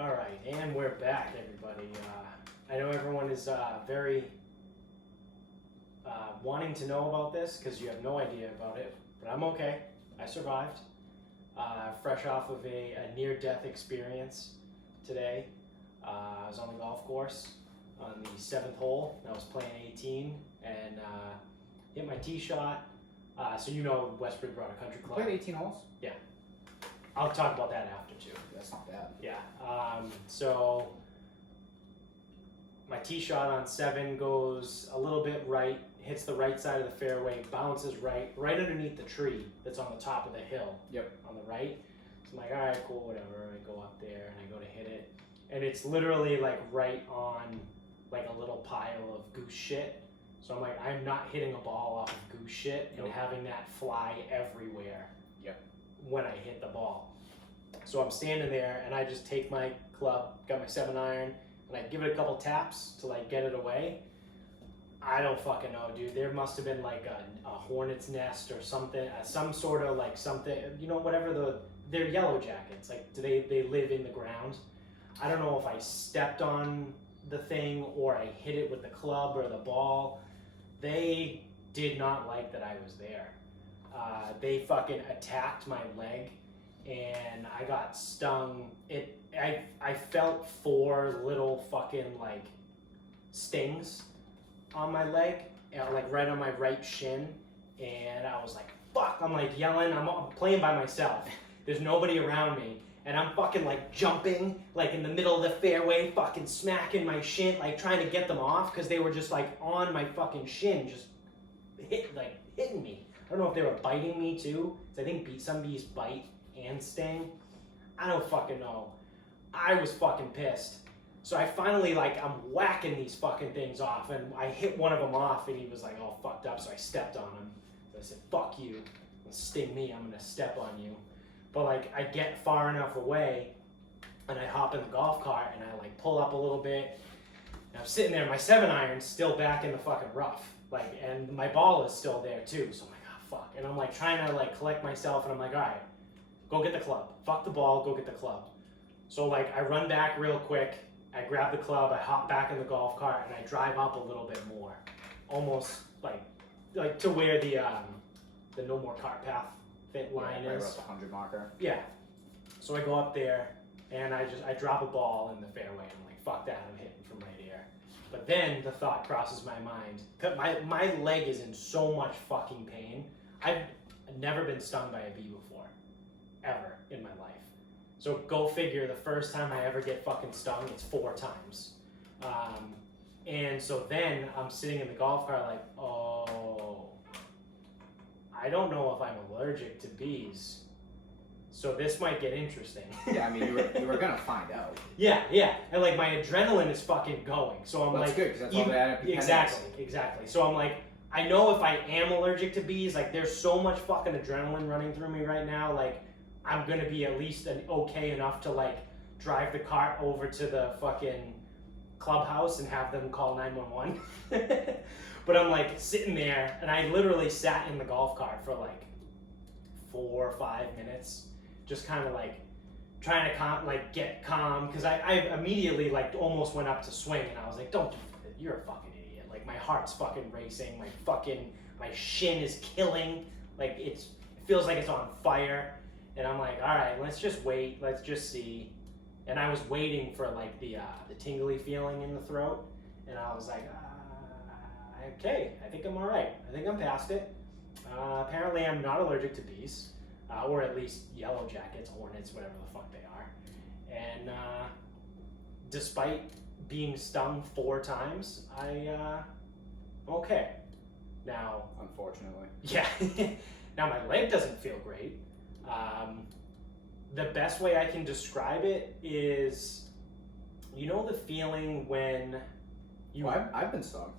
All right, and we're back, everybody. I know everyone is very wanting to know about this because you have no idea about it, but I'm okay. I survived. Fresh off of a near-death experience today. I was on the golf course on the 7th hole. I was playing 18 and hit my tee shot. So you know Westbridge Broad Country Club. You played 18 holes? Yeah. I'll talk about that after too. That's not bad. Yeah. So my tee shot on 7 goes a little bit right, hits the right side of the fairway, bounces right underneath the tree that's on the top of the hill. Yep. On the right. So I'm like, all right, cool, whatever. I go up there and I go to hit it, and it's literally like right on like a little pile of goose shit. So I'm like, I'm not hitting a ball off of goose shit and having that fly everywhere. Yep. When I hit the ball. So I'm standing there and I just take my club, got my 7-iron, and I give it a couple taps to like get it away. I don't fucking know, dude. There must have been like a hornet's nest or something, some sort of like something, you know, whatever they're yellow jackets. Like, do they live in the ground? I don't know if I stepped on the thing or I hit it with the club or the ball. They did not like that I was there. They fucking attacked my leg and I got stung. I felt 4 little fucking like stings on my leg, like right on my right shin, and I was like, fuck, I'm like yelling, I'm playing by myself. There's nobody around me, and I'm fucking like jumping, like in the middle of the fairway, fucking smacking my shin, like trying to get them off, because they were just like on my fucking shin, just hitting me. I don't know if they were biting me too, because I think some bees bite and sting. I don't fucking know. I was fucking pissed. So I finally, I'm whacking these fucking things off, and I hit one of them off, and he was like all fucked up, so I stepped on him. So I said, fuck you, don't sting me, I'm gonna step on you. But I get far enough away, and I hop in the golf cart, and I pull up a little bit, and I'm sitting there, my 7-iron's still back in the fucking rough, and my ball is still there too, so I'm like, oh fuck, and I'm trying to collect myself, and I'm like, all right, go get the club, fuck the ball, go get the club. So I run back real quick, I grab the club, I hop back in the golf cart, and I drive up a little bit more, almost like to where the no more cart path line is. Right around the 100 marker. Yeah. So I go up there, and I drop a ball in the fairway, and I'm like, fuck that, I'm hitting from right here. But then the thought crosses my mind, my leg is in so much fucking pain. I've never been stung by a bee before, ever in my life. So go figure, the first time I ever get fucking stung, it's 4 times. And so then I'm sitting in the golf cart like, oh, I don't know if I'm allergic to bees. So this might get interesting. Yeah, I mean, you were gonna find out. Yeah. And my adrenaline is fucking going. So I'm that's good, because that's all that Exactly. So I'm like, I know if I am allergic to bees, there's so much fucking adrenaline running through me right now, I'm gonna be at least okay enough to drive the cart over to the fucking clubhouse and have them call 911. But I'm sitting there, and I literally sat in the golf cart for 4 or 5 minutes, just kind of trying to get calm, because I immediately almost went up to swing, and I was like, don't do that, you're a fucking idiot. My heart's fucking racing, my shin is killing, it feels like it's on fire. And I'm like, all right, let's just wait. Let's just see. And I was waiting for the tingly feeling in the throat. And I was like, okay, I think I'm all right. I think I'm past it. Apparently I'm not allergic to bees, or at least yellow jackets, hornets, whatever the fuck they are. And despite being stung 4 times, I'm okay. Now, unfortunately. Yeah. Now my leg doesn't feel great. The best way I can describe it is, you know the feeling when you... Well, I've been stung.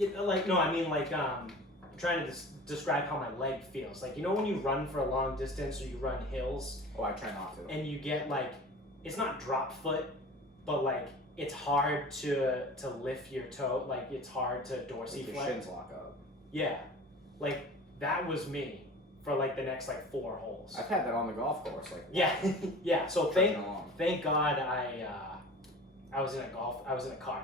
I'm trying to describe how my leg feels. You know when you run for a long distance or you run hills? Oh, I try not to. And you get it's not drop foot, but it's hard to lift your toe. It's hard to dorsiflex. Your shins lock up. Yeah. That was me for like the next like 4 holes. I've had that on the golf course. Like Yeah, yeah. So trucking along. thank God I was in a cart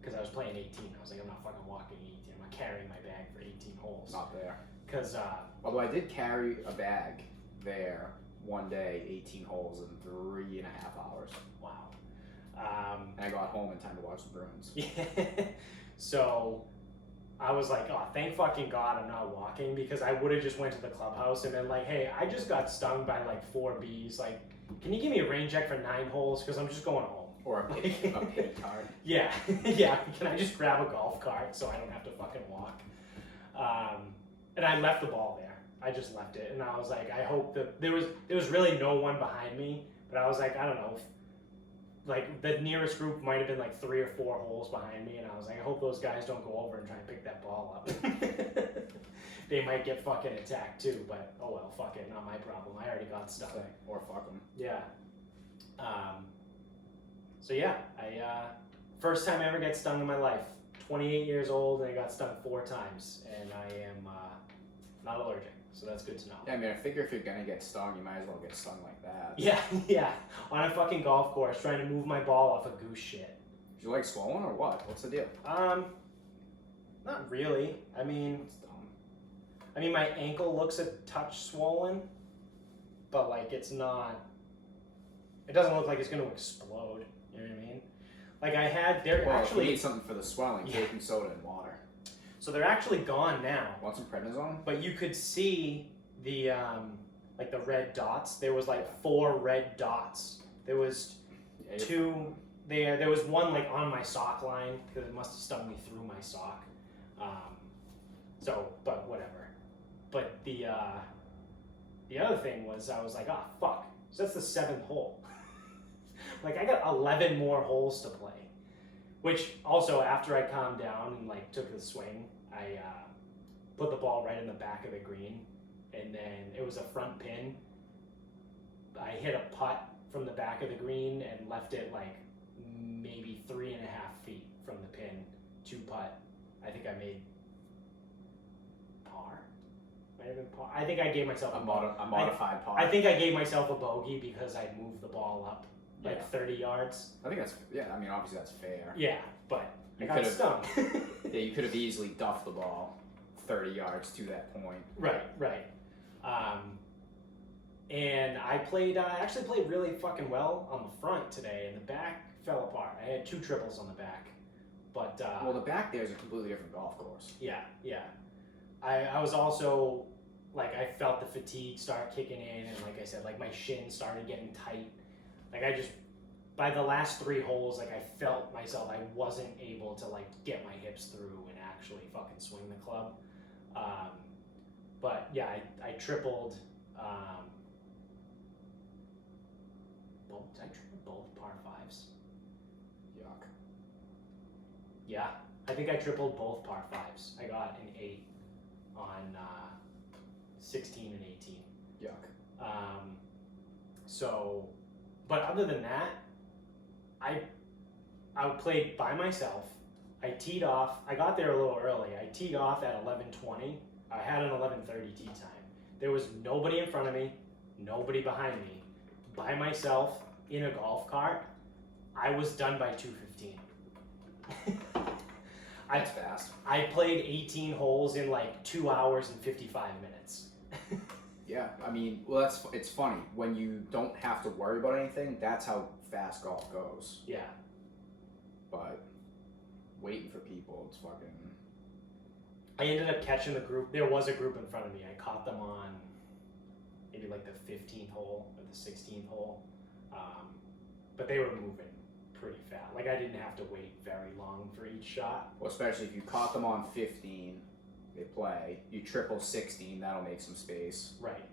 because I was playing 18. I was like, I'm not fucking walking 18. I'm not carrying my bag for 18 holes. Not there. Because although I did carry a bag there one day, 18 holes in 3.5 hours. wow. And I got home in time to watch the Bruins. Yeah. So I was like, oh, thank fucking God I'm not walking, because I would have just went to the clubhouse and been like, hey, I just got stung by like 4 bees. Like, can you give me a rain check for 9 holes? Because I'm just going home. Or a pity card. Yeah, yeah. Can I just grab a golf cart so I don't have to fucking walk? And I left the ball there. I just left it, and I was like, I hope that there was really no one behind me, but I was like, I don't know, like the nearest group might have been like 3 or 4 holes behind me, and I was like, I hope those guys don't go over and try and pick that ball up. They might get fucking attacked too, but oh well, fuck it, not my problem. I already got stung. Or fuck them. Yeah. So yeah, I first time I ever get stung in my life. 28 years old, and I got stung 4 times, and I am not allergic, so that's good to know. Yeah, I mean, I figure if you're gonna get stung, you might as well get stung like that. Yeah, yeah. On a fucking golf course, trying to move my ball off a goose shit. Is your leg swollen or what? What's the deal? Not really. I mean, It's dumb. my ankle looks a touch swollen, but like it's not. It doesn't look like it's gonna explode. You know what I mean? Like they're Well, actually. if you need something for the swelling, Yeah. baking soda and water. So they're actually gone now. Want some prednisone? But you could see the like the red dots. There was like 4 red dots. There was Yeah, 2 there. There was 1 like on my sock line because it must have stung me through my sock. But whatever. But the other thing was I was like, oh fuck. So that's the 7th hole. Like I got 11 more holes to play. Which also, after I calmed down and like took the swing, I put the ball right in the back of the green, and then it was a front pin. I hit a putt from the back of the green and left it like maybe 3.5 feet from the pin to putt. I think I made par. Might have been par. I think I gave myself a modified par. I think I gave myself a bogey because I moved the ball up like Yeah. 30 yards. I think that's, yeah, I mean, obviously that's fair. Yeah, but I You got could've- stung. Yeah, you could have easily duffed the ball 30 yards to that point. Right. And I actually played really fucking well on the front today, and the back fell apart. I had 2 triples on the back, but Well, the back there is a completely different golf course. yeah. I was also like, I felt the fatigue start kicking in, and like I said, like my shin started getting tight. Like by the last 3 holes, like I felt myself, I wasn't able to like get my hips through and actually fucking swing the club. But yeah, I tripled. Did I triple both par 5s? Yuck. Yeah, I think I tripled both par 5s. I got an 8 on 16 and 18. Yuck. So, but other than that, I played by myself. I teed off. I got there a little early. I teed off at 11:20. I had an 11:30 tee time. There was nobody in front of me, nobody behind me. By myself in a golf cart, I was done by 2:15. That's fast. I played 18 holes in like 2 hours and 55 minutes. Yeah, I mean, well, it's funny. When you don't have to worry about anything, that's how fast golf goes. Yeah. But waiting for people, it's fucking... I ended up catching the group. There was a group in front of me. I caught them on maybe like the 15th hole or the 16th hole. But they were moving pretty fast. Like I didn't have to wait very long for each shot. Well, especially if you caught them on 15, they play. You triple 16, that'll make some space. Right.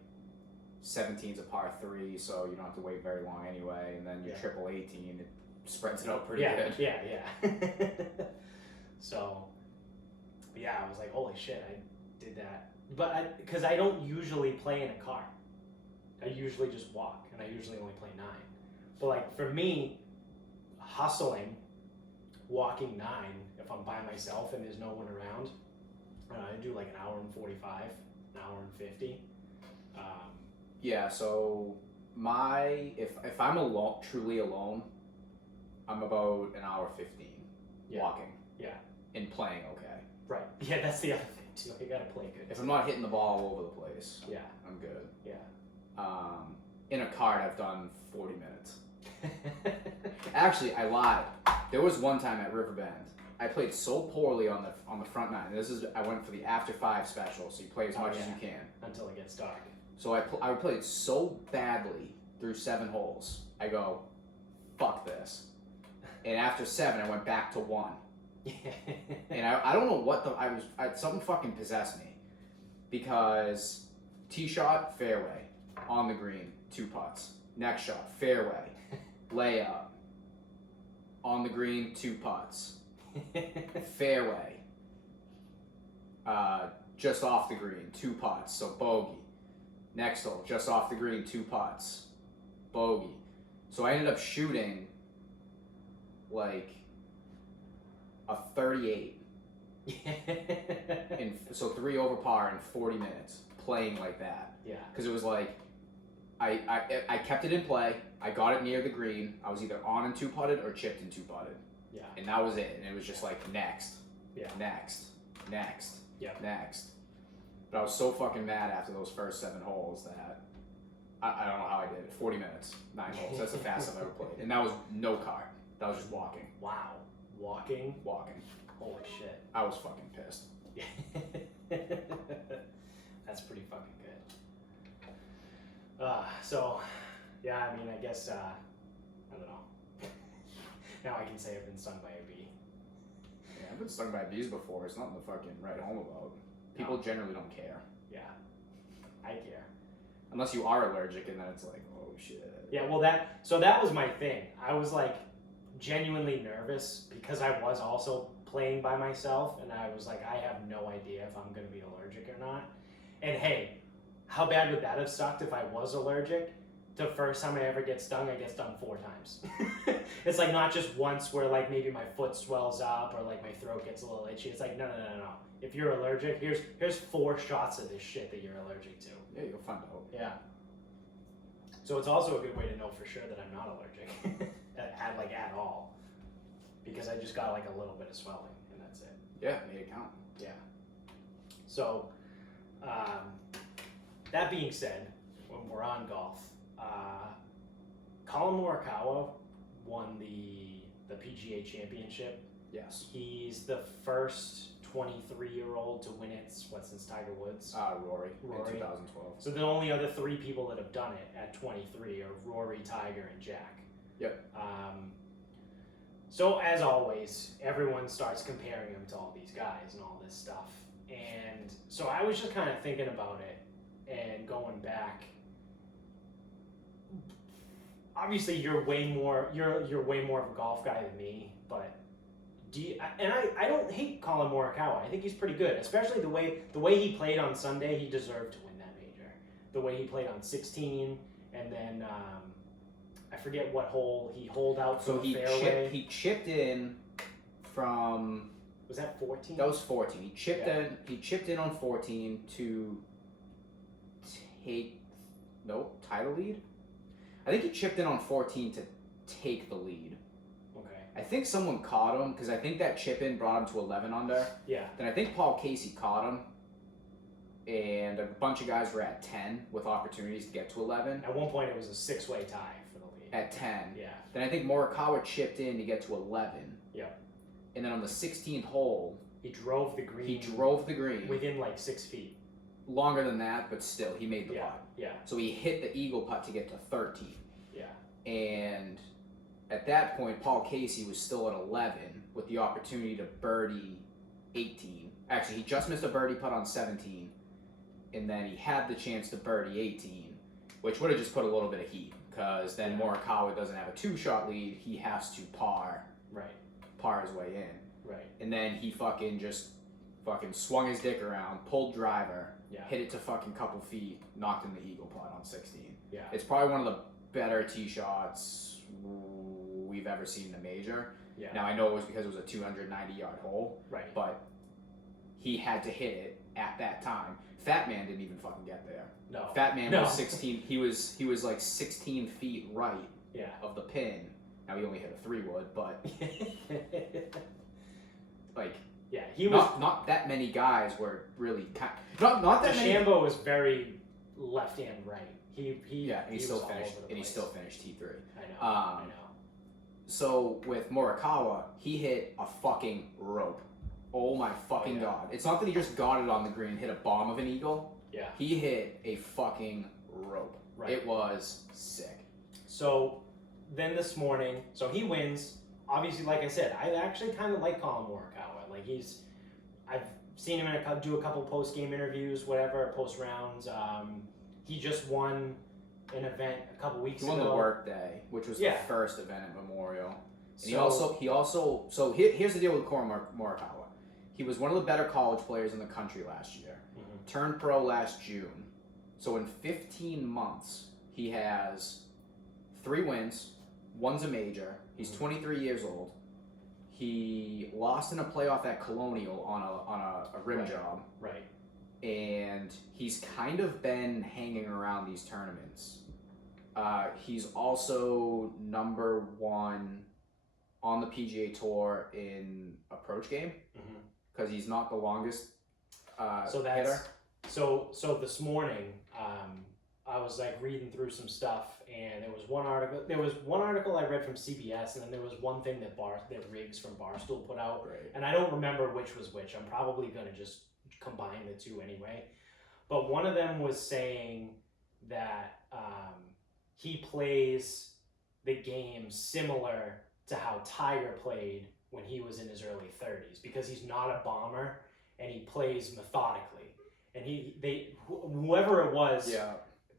17's a par 3, so you don't have to wait very long anyway. And then you Yeah. triple 18, it spreads it out pretty Yeah, good. yeah. So, yeah, I was like, holy shit, I did that. But because I don't usually play in a car. I usually just walk, and I usually only play 9. But like for me, hustling, walking 9, if I'm by myself and there's no one around, I do like an hour and 45. an hour and 50. Yeah, so if I'm alone, truly alone, I'm about an hour 15 walking. Yeah. And playing okay. Right. Yeah, that's the other thing too. You gotta play good. If I'm not hitting the ball all over the place, yeah, I'm good. Yeah. In a cart, I've done 40 minutes. Actually, I lied. There was one time at Riverbend, I played so poorly on the front nine. I went for the after 5 special, so you play as much as you can until it gets dark. So I played so badly through 7 holes. I go, fuck this. And after 7, I went back to 1. And I don't know what something fucking possessed me, because tee shot, fairway, on the green, 2 putts. Next shot, fairway, layup, on the green, 2 putts. Fairway, just off the green, 2 putts, so bogey. Next hole, just off the green, 2 putts, bogey. So I ended up shooting like a 38. So 3 over par in 40 minutes playing like that. Yeah. Because it was like I kept it in play. I got it near the green. I was either on and 2-putted or chipped and 2-putted. Yeah. And that was it. And it was just like next. Yeah. Next. Next. Yeah. Next. But I was so fucking mad after those first 7 holes that I don't know how I did it. 40 minutes, 9 holes. That's the fastest I've ever played. And that was no cart. That was just walking. Wow. Walking? Walking. Holy shit. I was fucking pissed. That's pretty fucking good. So, yeah, I mean, I guess, I don't know. Now I can say I've been stung by a bee. Yeah, I've been stung by bees before. It's nothing to fucking write home about. People generally don't care. Yeah. I care. Unless you are allergic, and then it's like, oh shit. Yeah, well, that was my thing. I was like genuinely nervous because I was also playing by myself, and I was like, I have no idea if I'm going to be allergic or not. And hey, how bad would that have sucked if I was allergic? The first time I ever get stung, I get stung 4 times. It's like not just once where like maybe my foot swells up or like my throat gets a little itchy. It's like, no. If you're allergic, here's 4 shots of this shit that you're allergic to. Yeah, you'll find out. Yeah. So it's also a good way to know for sure that I'm not allergic at all, because I just got like a little bit of swelling and that's it. Yeah, made it count. Yeah. So, that being said, when we're on golf, Colin Morikawa won the PGA Championship. Yes. He's the first 23-year-old to win it, since Tiger Woods? Rory in 2012. So the only other 3 people that have done it at 23 are Rory, Tiger, and Jack. Yep. So as always, everyone starts comparing him to all these guys and all this stuff. And so I was just kind of thinking about it and going back. Obviously, you're way more of a golf guy than me, but I don't hate Colin Morikawa. I think he's pretty good, especially the way he played on Sunday. He deserved to win that major. The way he played on 16, and then I forget what hole he holed out from the fairway. He chipped in from. Was that 14? That was 14. He chipped in on 14 to tie the lead. I think he chipped in on 14 to take the lead. Okay. I think someone caught him, because I think that chip in brought him to 11 under. Yeah. Then I think Paul Casey caught him, and a bunch of guys were at 10 with opportunities to get to 11. At one point, it was a 6-way tie for the lead. At 10. Yeah. Then I think Morikawa chipped in to get to 11. Yeah. And then on the 16th hole, he drove the green. Within like 6 feet. Longer than that, but still, he made the putt. Yeah. So he hit the eagle putt to get to 13. Yeah. And at that point, Paul Casey was still at 11 with the opportunity to birdie 18. Actually, he just missed a birdie putt on 17, and then he had the chance to birdie 18, which would have just put a little bit of heat, because then Morikawa doesn't have a 2-shot lead. He has to par his way in. Right. And then he fucking swung his dick around, pulled driver, hit it to fucking couple feet, knocked in the eagle putt on 16. Yeah. It's probably one of the better tee shots we've ever seen in a major. Yeah. Now I know it was because it was a 290-yard hole. Right. But he had to hit it at that time. Fat Man didn't even fucking get there. No. Fat Man was 16. He was like 16 feet right of the pin. Now he only hit a 3-wood, but like he was not that many guys were really not that many. DeChambeau was very left and right. He still was finished, all over the and he place. still finished T3. I know. So with Morikawa, he hit a fucking rope. Oh my fucking god! It's not that he just got it on the green and hit a bomb of an eagle. Yeah. He hit a fucking rope. Right. It was sick. So then this morning, so he wins. Obviously, like I said, I actually kind of like Colin Morikawa. Like I've seen him do a couple post-game interviews, whatever, post-rounds. He just won an event a couple weeks ago. He won the work day, which was the first event at Memorial. And here's the deal with Colin Morikawa. He was one of the better college players in the country last year. Mm-hmm. Turned pro last June. So in 15 months, he has 3 wins. One's a major. He's 23 years old. He lost in a playoff at Colonial on a rim job. Right. And he's kind of been hanging around these tournaments. He's also number 1 on the PGA Tour in approach game because he's not the longest hitter. So this morning, I was like reading through some stuff, and there was one article I read from CBS, and then there was one thing that Riggs from Barstool put out, and I don't remember which was which. I'm probably gonna just combine the two anyway, but one of them was saying that he plays the game similar to how Tiger played when he was in his early 30s, because he's not a bomber and he plays methodically. And whoever it was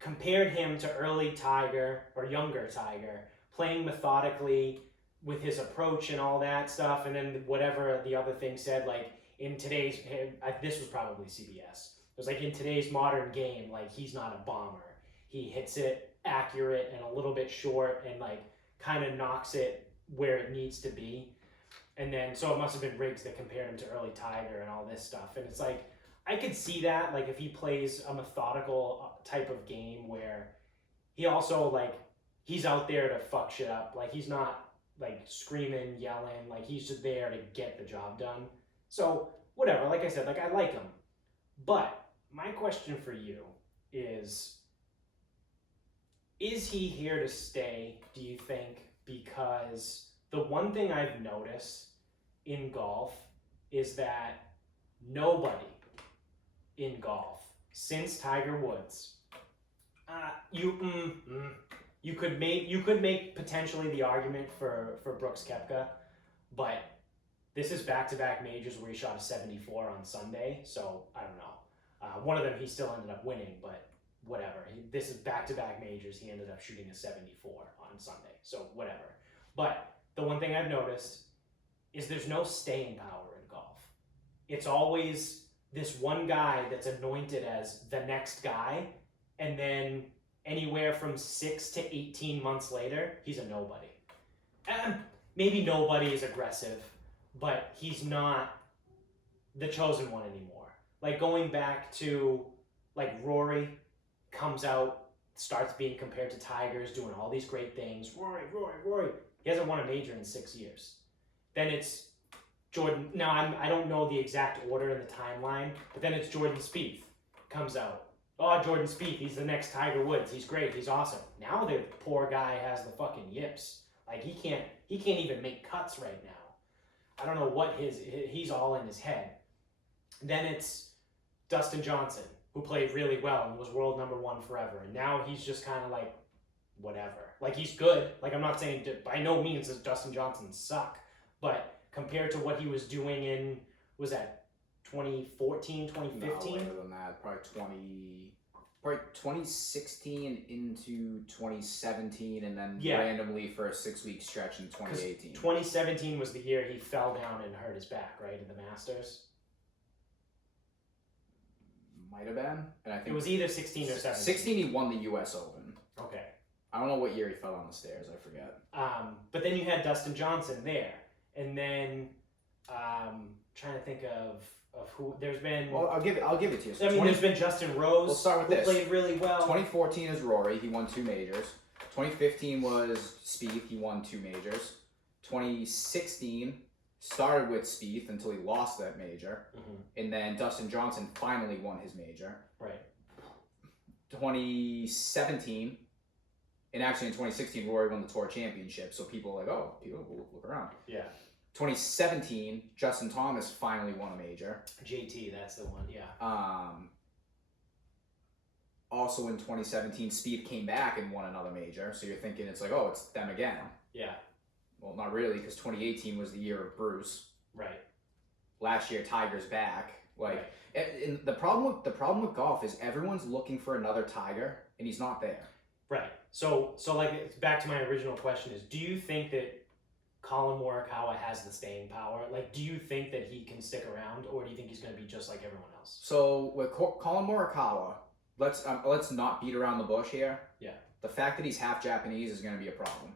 compared him to early Tiger or younger Tiger, playing methodically with his approach and all that stuff. And then whatever the other thing said, like in today's, this was probably CBS. It was like, in today's modern game, like he's not a bomber. He hits it accurate and a little bit short and like kind of knocks it where it needs to be. And then, so it must have been Riggs that compared him to early Tiger and all this stuff. And it's like, I could see that, like if he plays a methodical type of game where he also like, he's out there to fuck shit up. Like he's not like screaming, yelling, like he's just there to get the job done. So whatever, like I said, like I like him. But my question for you is he here to stay, do you think? Because the one thing I've noticed in golf is that nobody in golf since Tiger Woods, you could make potentially the argument for Brooks Koepka, but this is back-to-back majors where he shot a 74 on Sunday, so I don't know. One of them he still ended up winning, but whatever. This is back-to-back majors. He ended up shooting a 74 on Sunday, so whatever. But the one thing I've noticed is there's no staying power in golf. It's always this one guy that's anointed as the next guy, and then anywhere from 6 to 18 months later, he's a nobody. Maybe nobody is aggressive, but he's not the chosen one anymore. Like going back to like Rory comes out, starts being compared to Tigers, doing all these great things. Rory. He hasn't won a major in 6 years. Then it's Jordan. Now I don't know the exact order in the timeline, but then it's Jordan Spieth comes out. Oh, Jordan Spieth, he's the next Tiger Woods. He's great. He's awesome. Now the poor guy has the fucking yips. Like he can't even make cuts right now. I don't know what he's all in his head. Then it's Dustin Johnson, who played really well and was world number 1 forever. And now he's just kind of like, whatever. Like he's good. Like I'm not saying, by no means does Dustin Johnson suck. But compared to what he was doing in, was that 2014, 2015? No, later than that. Probably 2016 into 2017, and then randomly for a 6-week stretch in 2018. 2017 was the year he fell down and hurt his back, right, in the Masters? Might have been. And I think it was either 16 or 17. 16 he won the US Open. Okay. I don't know what year he fell on the stairs, I forget. But then you had Dustin Johnson there. And then, trying to think of who there's been. Well, I'll give it to you. So there's been Justin Rose. We'll start with who this. Played really well. 2014 is Rory. He won 2 majors. 2015 was Spieth. He won 2 majors. 2016 started with Spieth until he lost that major, and then Dustin Johnson finally won his major. Right. 2017, and actually in 2016, Rory won the Tour Championship. So people are like, oh, people look around. Yeah. 2017, Justin Thomas finally won a major. JT, that's the one. Yeah. Also in 2017, Spieth came back and won another major. So you're thinking it's like, oh, it's them again. Yeah. Well, not really, because 2018 was the year of Bruce. Right. Last year, Tiger's back. Like, right. And the problem with golf is everyone's looking for another Tiger, and he's not there. Right. So like back to my original question is, do you think that Colin Morikawa has the staying power? Like, do you think that he can stick around, or do you think he's going to be just like everyone else? So with Colin Morikawa, let's not beat around the bush here. Yeah. The fact that he's half Japanese is going to be a problem.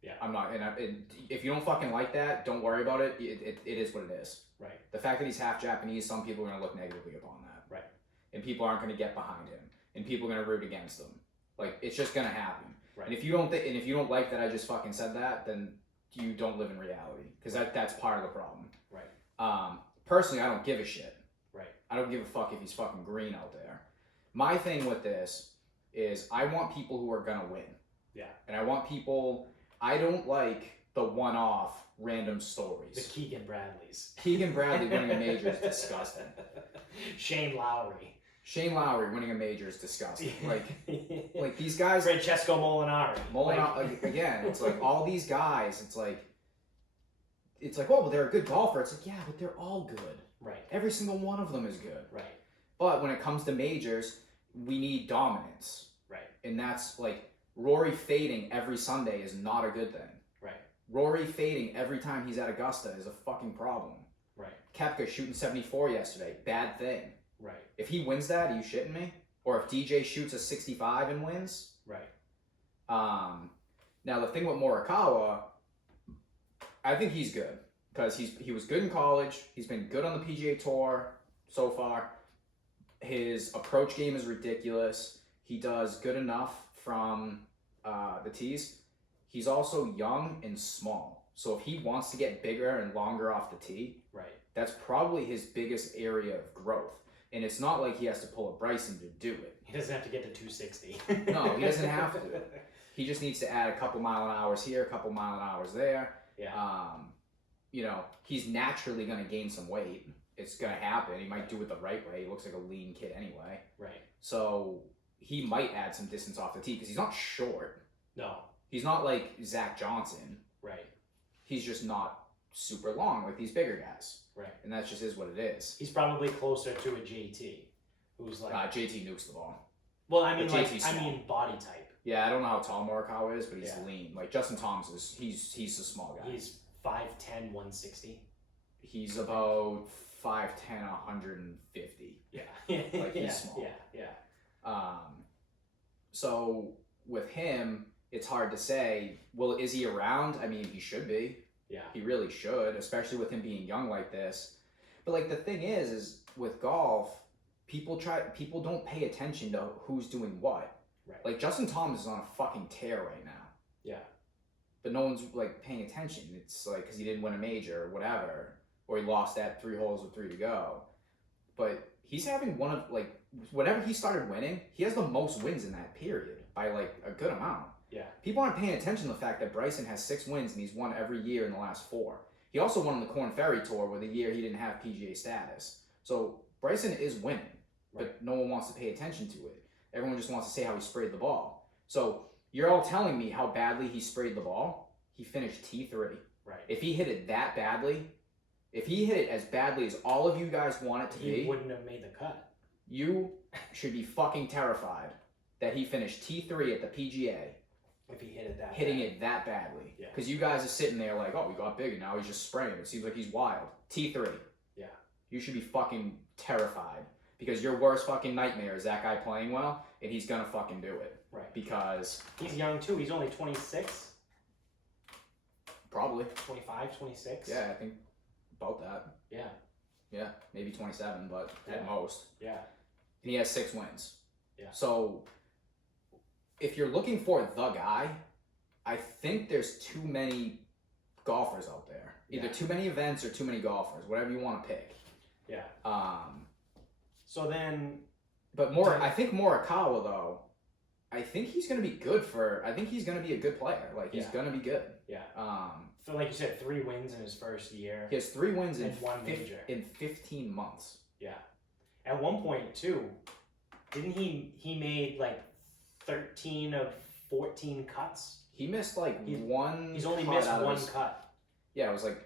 Yeah. I'm not, and if you don't fucking like that, don't worry about it. It is what it is. Right. The fact that he's half Japanese, some people are going to look negatively upon that. Right. And people aren't going to get behind him, and people are going to root against him. Like, it's just going to happen. Right. And if you don't like that I just fucking said that, then you don't live in reality, because that's part of the problem. Right. Personally, I don't give a shit. Right. I don't give a fuck if he's fucking green out there. My thing with this is I want people who are gonna win. Yeah. And I don't like the one-off random stories. The Keegan Bradleys. Keegan Bradley winning a major is disgusting. Shane Lowry winning a major is disgusting. Like these guys. Francesco Molinari. Again, it's like all these guys. It's like, oh, well, they're a good golfer. It's like, yeah, but they're all good. Right. Every single one of them is good. Right. But when it comes to majors, we need dominance. Right. And that's like Rory fading every Sunday is not a good thing. Right. Rory fading every time he's at Augusta is a fucking problem. Right. Koepka shooting 74 yesterday, bad thing. Right. If he wins that, are you shitting me? Or if DJ shoots a 65 and wins? Right. Now the thing with Morikawa, I think he's good because he was good in college. He's been good on the PGA Tour so far. His approach game is ridiculous. He does good enough from the tees. He's also young and small. So if he wants to get bigger and longer off the tee, right, that's probably his biggest area of growth. And it's not like he has to pull a Bryson to do it. He doesn't have to get to 260. No, he doesn't have to. He just needs to add a couple mile-an-hours here, a couple mile-an-hours there. Yeah. He's naturally going to gain some weight. It's going to happen. He might do it the right way. He looks like a lean kid anyway. Right. So he might add some distance off the tee because he's not short. No. He's not like Zach Johnson. Right. He's just not super long like these bigger guys. Right. And that's just is what it is. He's probably closer to a JT, who's like JT nukes the ball. Well, I mean, body type. Yeah, I don't know how tall Morikawa is, but he's Yeah. lean. Like Justin Thomas is, he's a small guy. He's 5'10", 160. He's about 5'10", 150. Yeah. Like he's small. Yeah. So with him, it's hard to say. Well, is he around? I mean, he should be. Yeah. He really should, especially with him being young like this. But like the thing is with golf, people don't pay attention to who's doing what. Right. Like Justin Thomas is on a fucking tear right now. Yeah. But no one's like paying attention. It's like because he didn't win a major or whatever, or he lost at 3 holes with 3 to go. But he's having one of like whenever he started winning, he has the most wins in that period by like a good amount. Yeah. People aren't paying attention to the fact that Bryson has 6 wins and he's won every year in the last 4. He also won on the Korn Ferry Tour where the year he didn't have PGA status. So Bryson is winning, but no one wants to pay attention to it. Everyone just wants to say how he sprayed the ball. So you're all telling me how badly he sprayed the ball. He finished T3. Right. If he hit it that badly, if he hit it as badly as all of you guys want it to be, he wouldn't have made the cut. You should be fucking terrified that he finished T3 at the PGA. If he hit it that hitting it that badly. Yeah. Because you guys are sitting there like, oh, we got big and now he's just spraying. It seems like he's wild. T3. Yeah. You should be fucking terrified. Because your worst fucking nightmare is that guy playing well and he's gonna fucking do it. Right. Because he's young too. He's only 26. Probably. 25, 26. Yeah, I think about that. Yeah. Yeah, maybe 27, but at Yeah. most. Yeah. And he has 6 wins. Yeah. So if you're looking for the guy, I think there's too many golfers out there. Either too many events or too many golfers, whatever you want to pick. Yeah. So then, but I think Morikawa though, I think he's going to be good I think he's going to be a good player. Like he's going to be good. Yeah. So like you said, 3 wins in his first year. He has 3 wins in 1 major in 15 months. Yeah. At one point too, didn't he made like 13 of 14 cuts? He missed like one. He's only missed one cut. Yeah, it was like,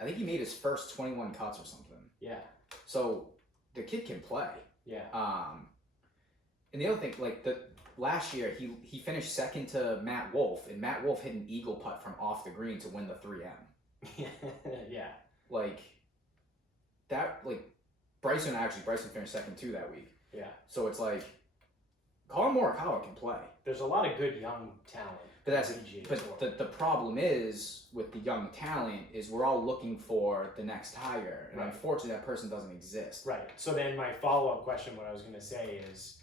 I think he made his first 21 cuts or something. Yeah. So the kid can play. Yeah. And the other thing, like last year he finished second to Matt Wolff, and Matt Wolff hit an eagle putt from off the green to win the 3M. Yeah. Like that, like Bryson finished second too that week. Yeah. So it's like, Colin Morikawa can play. There's a lot of good young talent. But the problem is with the young talent is we're all looking for the next Tiger, and unfortunately that person doesn't exist. Right. So then my follow-up question, what I was going to say is,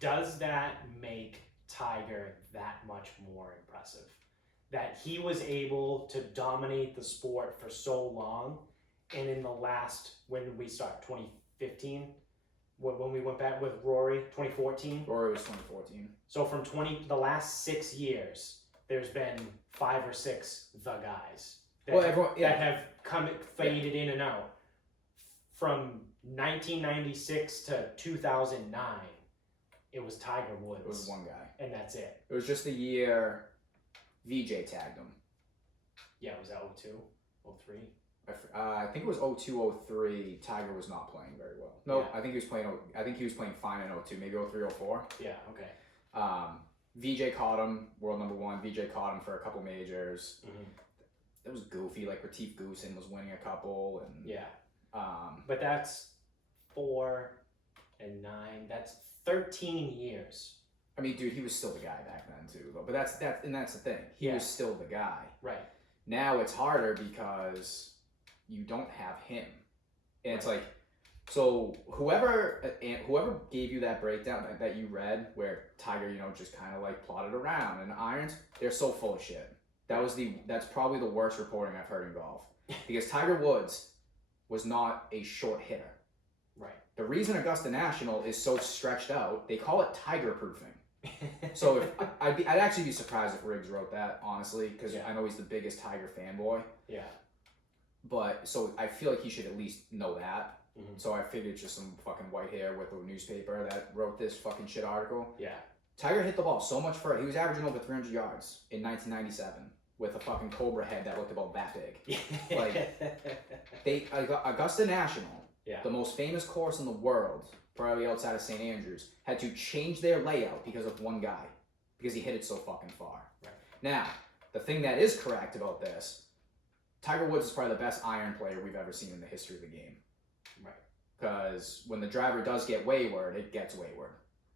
does that make Tiger that much more impressive? That he was able to dominate the sport for so long, and in the last, when did we start? 2015? When we went back with Rory, 2014? Rory was 2014. So from the last 6 years, there's been 5 or 6 the guys that have faded in and out. From 1996 to 2009, it was Tiger Woods. It was one guy. And that's it. It was just the year VJ tagged him. Yeah, was that 02, 03? I think it was 02, 03. Tiger was not playing very well. No, Yeah. I think he was playing fine in 02, maybe 03, 04. Yeah, okay. VJ caught him, world number 1. VJ caught him for a couple majors. Mm-hmm. It was goofy, like Retief Goosen was winning a couple, and yeah. But that's 4 and 9. That's 13 years. I mean, dude, he was still the guy back then too, though. But that's the thing. He was still the guy. Right. Now it's harder because you don't have him, and it's like, so whoever gave you that breakdown that you read, where Tiger, just kind of like plotted around and irons, they're so full of shit. That's probably the worst reporting I've heard in golf, because Tiger Woods was not a short hitter. Right. The reason Augusta National is so stretched out, they call it tiger proofing. So I'd actually be surprised if Riggs wrote that, honestly, because I know he's the biggest Tiger fanboy. Yeah. But so I feel like he should at least know that. Mm-hmm. So I figured just some fucking white hair with a newspaper that wrote this fucking shit article. Yeah. Tiger hit the ball so much further. He was averaging over 300 yards in 1997 with a fucking cobra head that looked about that big. Augusta National, the most famous course in the world, probably outside of St. Andrews, had to change their layout because of one guy, because he hit it so fucking far. Right. Now, the thing that is correct about this, Tiger Woods is probably the best iron player we've ever seen in the history of the game. Right. Because when the driver does get wayward, it gets wayward.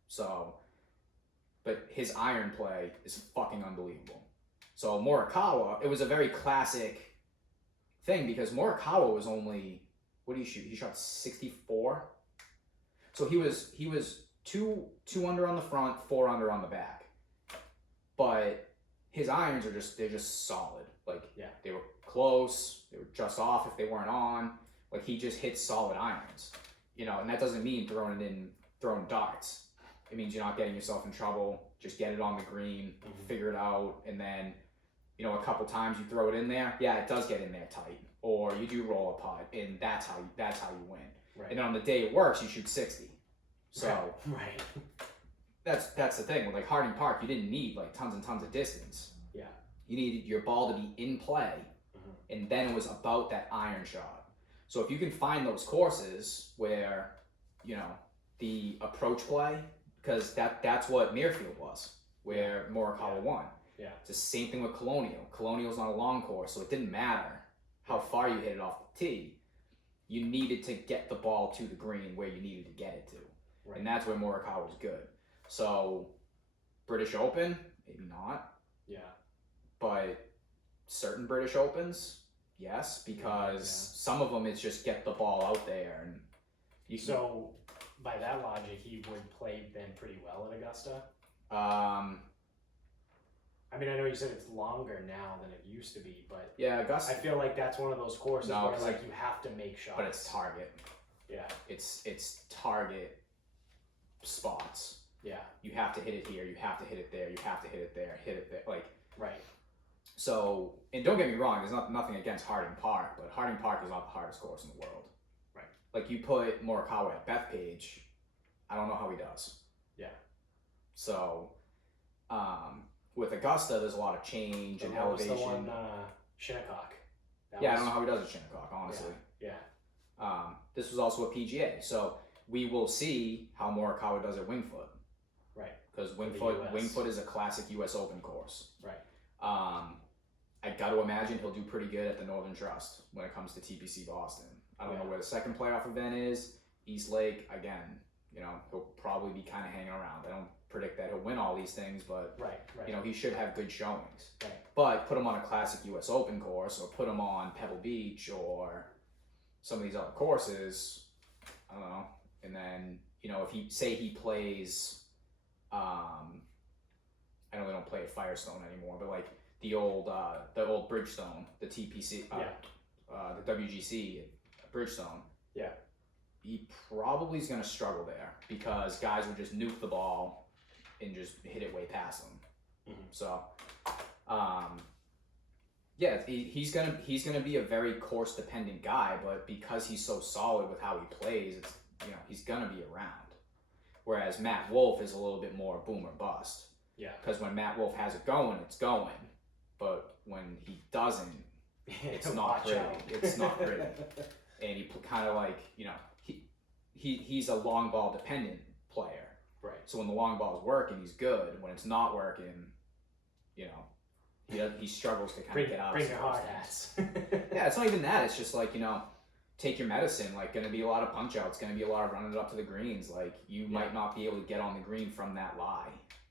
So, but his iron play is fucking unbelievable. So Morikawa, it was a very classic thing, because Morikawa was only, what did he shoot? He shot 64. So he was two under on the front, 4 under on the back. But his irons are just solid. Like, they were close, they were just off if they weren't on. Like, he just hits solid irons. And that doesn't mean throwing darts. It means you're not getting yourself in trouble. Just get it on the green, figure it out, and then, a couple times you throw it in there. Yeah, it does get in there tight. Or you do roll a putt, and that's how you win. Right. And on the day it works, you shoot 60. So right. That's the thing with like Harding Park. You didn't need like tons and tons of distance. Yeah. You needed your ball to be in play, and then it was about that iron shot. So if you can find those courses where the approach play, because that's what Muirfield was, where Morikawa won. Yeah. It's the same thing with Colonial. Colonial's not a long course, so it didn't matter how far you hit it off the tee. You needed to get the ball to the green where you needed to get it to. Right. And that's where Morikawa was good. So, British Open, maybe not. Yeah. But certain British Opens, yes, because some of them it's just get the ball out there and you can, So by that logic, he would play then pretty well at Augusta. I mean, I know you said it's longer now than it used to be, but yeah, Augusta. I feel like that's one of those courses No, where 'cause like you have to make shots. But it's target. Yeah. It's target spots. Yeah. You have to hit it here. You have to hit it there. You have to hit it there. Hit it there. Like right. So, and don't get me wrong. There's nothing against Harding Park, but Harding Park is not the hardest course in the world. Right. Like you put Morikawa at Bethpage, I don't know how he does. Yeah. So, with Augusta, there's a lot of change and elevation. Was the one Shinnecock. I don't know how he does at Shinnecock, honestly. Yeah. This was also a PGA, so we will see how Morikawa does at Winged Foot. Right. Because Winged Foot is a classic U.S. Open course. Right. I got to imagine he'll do pretty good at the Northern Trust when it comes to TPC Boston. I don't know where the second playoff event is. East Lake, again, he'll probably be kind of hanging around. I don't predict that he'll win all these things, but he should have good showings. Right. But put him on a classic U.S. Open course, or put him on Pebble Beach, or some of these other courses. I don't know. And then if he plays, I know they don't play at Firestone anymore, but like the old Bridgestone, the TPC, the WGC at Bridgestone. Yeah. He probably is going to struggle there because guys would just nuke the ball and just hit it way past them. Mm-hmm. So, he's gonna be a very course dependent guy, but because he's so solid with how he plays, it's he's gonna be around. Whereas Matt Wolff is a little bit more boom or bust. Yeah. Because when Matt Wolff has it going, it's going, but when he doesn't, it's not pretty. It's not pretty, and he kind of like he's a long ball dependent player. Right. So when the long ball is working, he's good. When it's not working, he struggles to kind of get out. Bring your hard hats. Yeah, it's not even that. It's just like take your medicine. Like, going to be a lot of punch outs. Going to be a lot of running it up to the greens. Like, you might not be able to get on the green from that lie.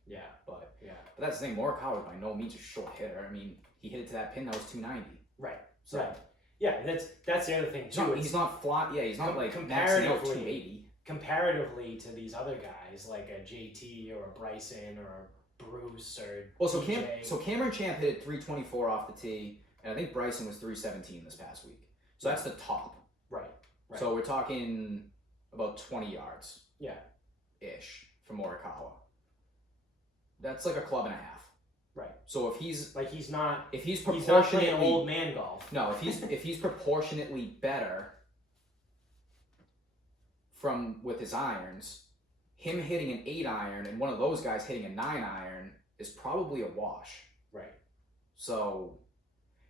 Yeah. But that's the thing. Morikawa is by no means a short hitter. I mean, he hit it to that pin that was 290. Right. So. Right. Yeah, that's the other thing too. He's not flat. Yeah, he's not like maxing out 280. Comparatively to these other guys like a JT or a Bryson or a Bruce or Cameron Champ hit it 324 off the tee, and I think Bryson was 317 this past week. So that's the top. Right. So we're talking about 20 yards. Yeah. Ish for Morikawa. That's like a club and a half. Right. So if he's not playing old man golf. No, if he's proportionately better with his irons, him hitting an 8-iron and one of those guys hitting a 9-iron is probably a wash. Right. So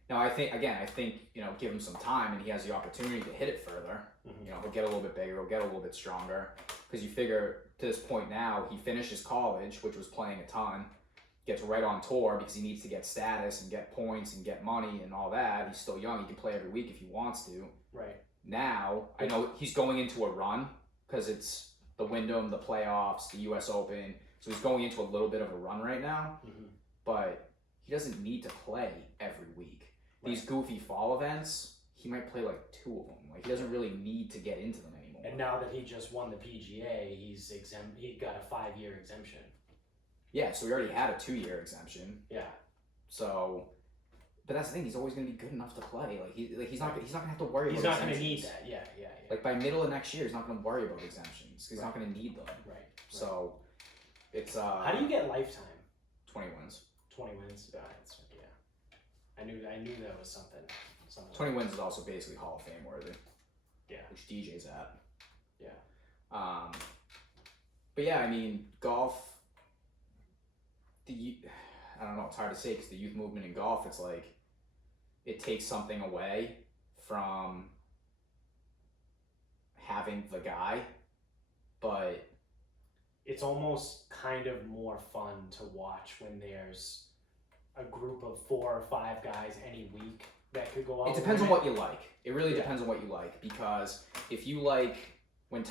now I think give him some time and he has the opportunity to hit it further. Mm-hmm. He'll get a little bit bigger, he'll get a little bit stronger, because you figure to this point now he finishes college, which was playing a ton, gets right on tour because he needs to get status and get points and get money and all that. He's still young, he can play every week if he wants to. Right. Now I know he's going into a run because it's the Wyndham, the playoffs, the U.S. Open. So he's going into a little bit of a run right now, but he doesn't need to play every week. Right. These goofy fall events, he might play like 2 of them. Like, he doesn't really need to get into them anymore. And now that he just won the PGA, he's exempt. He got a 5-year exemption. Yeah, so he already had a 2-year exemption. Yeah. So, but that's the thing. He's always going to be good enough to play. He's not going to have to worry. He's not going to need that. Yeah. Like, by middle of next year, he's not going to worry about exemptions because he's not going to need them. Right. So, it's how do you get lifetime? 20 wins. 20 wins. Yeah. I knew that was something. 20 wins is also basically Hall of Fame worthy. Yeah. Which DJ's at. Yeah. But yeah, I mean, golf. I don't know. It's hard to say because the youth movement in golf, it's like it takes something away from having the guy, but it's almost kind of more fun to watch when there's a group of 4 or 5 guys any week that could go out. It depends on what you like. It really depends on what you like, because if you like when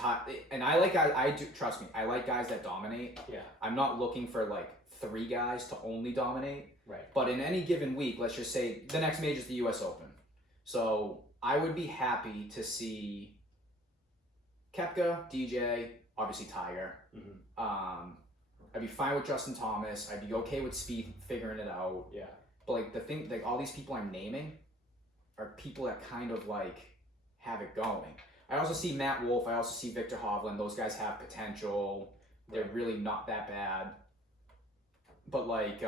and I like guys, I do, trust me, I like guys that dominate. Yeah. I'm not looking for like 3 guys to only dominate. Right. But in any given week, let's just say the next major is the U.S. Open. So I would be happy to see Koepka, DJ, obviously Tiger. I'd be fine with Justin Thomas. I'd be okay with Spieth figuring it out. Yeah. But like the thing, like all these people I'm naming are people that kind of like have it going. I also see Matt Wolff. I also see Victor Hovland. Those guys have potential. They're really not that bad. But like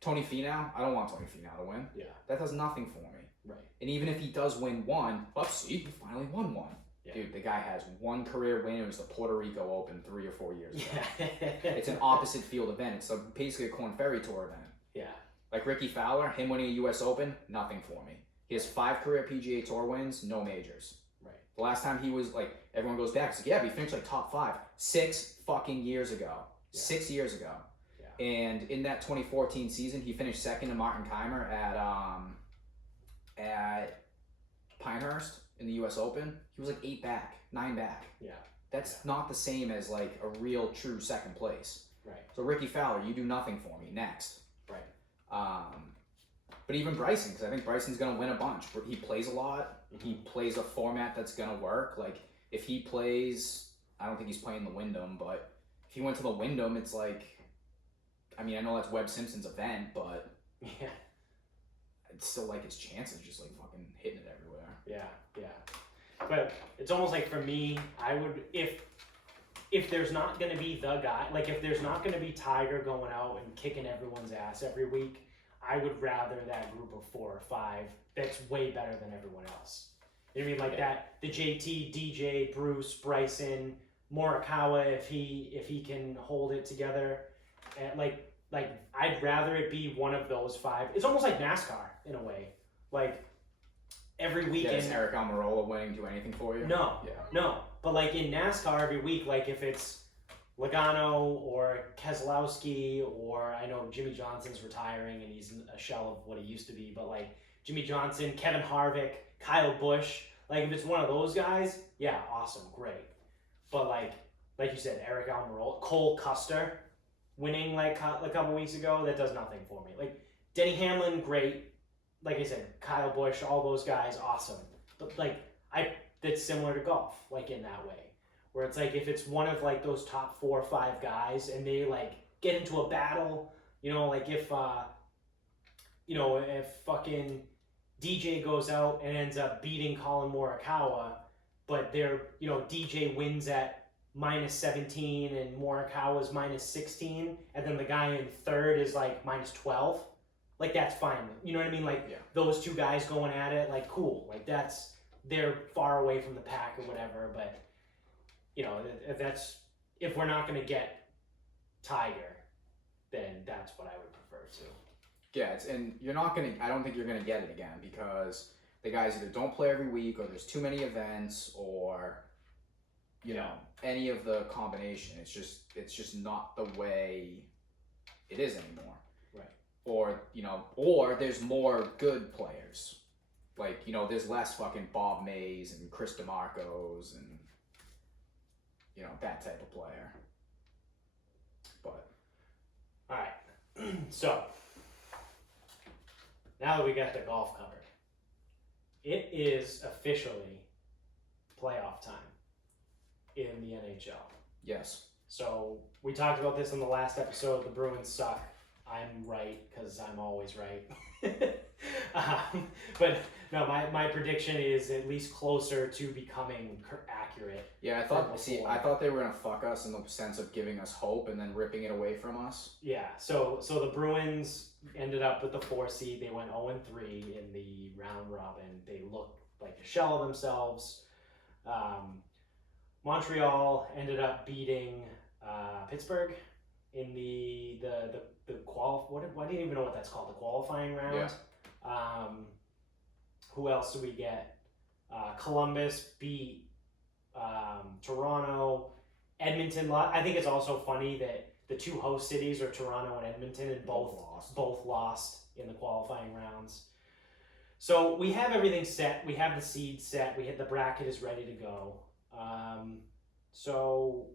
Tony Finau, I don't want Tony Finau to win. Yeah. That does nothing for me. Right. And even if he does win one, see, he finally won one. Yeah. Dude, the guy has one career win. It was the Puerto Rico Open 3 or 4 years ago. Yeah. It's an opposite field event. It's basically a Corn Ferry Tour event. Yeah. Like Ricky Fowler, him winning a U.S. Open, nothing for me. He has 5 career PGA Tour wins, no majors. Right. The last time he was like, everyone goes back, it's like, yeah, but he finished like top 5 6 fucking years ago. Yeah. 6 years ago. Yeah. And in that 2014 season, he finished second to Martin Keimer at Pinehurst in the U.S. Open. He was like 8 back, 9 back. Yeah. That's not the same as like a real true second place. Right. So Ricky Fowler, you do nothing for me. Next. Right. But even Bryson, because I think Bryson's going to win a bunch. He plays a lot. Mm-hmm. He plays a format that's going to work. Like, if he plays, I don't think he's playing the Wyndham, but if he went to the Wyndham, it's like, I mean, I know that's Webb Simpson's event, but yeah, I'd still like his chances just like fucking hitting it everywhere. Yeah, yeah. But it's almost like for me, I would, if there's not going to be the guy, like if there's not going to be Tiger going out and kicking everyone's ass every week, I would rather that group of 4 or 5 that's way better than everyone else. You know what I mean? Like that, the JT, DJ, Bruce, Bryson, Morikawa, if he can hold it together. And like I'd rather it be one of those 5. It's almost like NASCAR in a way. Like every weekend. Does Eric Almirola winning do anything for you? No. Yeah. No. But like in NASCAR every week, like if it's Logano or Keselowski, or I know Jimmy Johnson's retiring and he's a shell of what he used to be, but like Jimmy Johnson, Kevin Harvick, Kyle Busch, like if it's one of those guys, yeah, awesome, great. But like you said, Eric Almirola, Cole Custer winning like a couple weeks ago, that does nothing for me. Like Denny Hamlin, great. Like I said, Kyle Busch, all those guys, awesome. But like that's similar to golf, like in that way. Where it's like if it's one of like those top 4 or 5 guys and they like get into a battle, you know, like if fucking DJ goes out and ends up beating Colin Morikawa, but DJ wins at -17 and Morikawa's -16, and then the guy in third is like -12, like that's fine. You know what I mean? Like those 2 guys going at it, like cool. Like they're far away from the pack or whatever, but you know, if we're not going to get Tiger, then that's what I would prefer to. Yeah, and you're not going to, I don't think you're going to get it again because the guys either don't play every week or there's too many events or, you know, any of the combination. It's just not the way it is anymore. Right. Or there's more good players. Like, you know, there's less fucking Bob Mays and Chris DeMarcos and, you know, that type of player. But all right. So now that we got the golf covered, it is officially playoff time in the NHL. Yes. So we talked about this in the last episode. The Bruins suck. I'm right because I'm always right. But no, my prediction is at least closer to becoming accurate. Yeah, I thought they were gonna fuck us in the sense of giving us hope and then ripping it away from us. Yeah, so the Bruins ended up with the 4 seed. They went 0-3 in the round robin. They looked like a shell of themselves. Montreal ended up beating Pittsburgh in the I didn't even know what that's called, the qualifying round. Yeah. Who else do we get? Columbus beat Toronto. Edmonton. I think it's also funny that the 2 host cities are Toronto and Edmonton, and both lost in the qualifying rounds. So we have everything set. We have the seeds set. The bracket is ready to go. So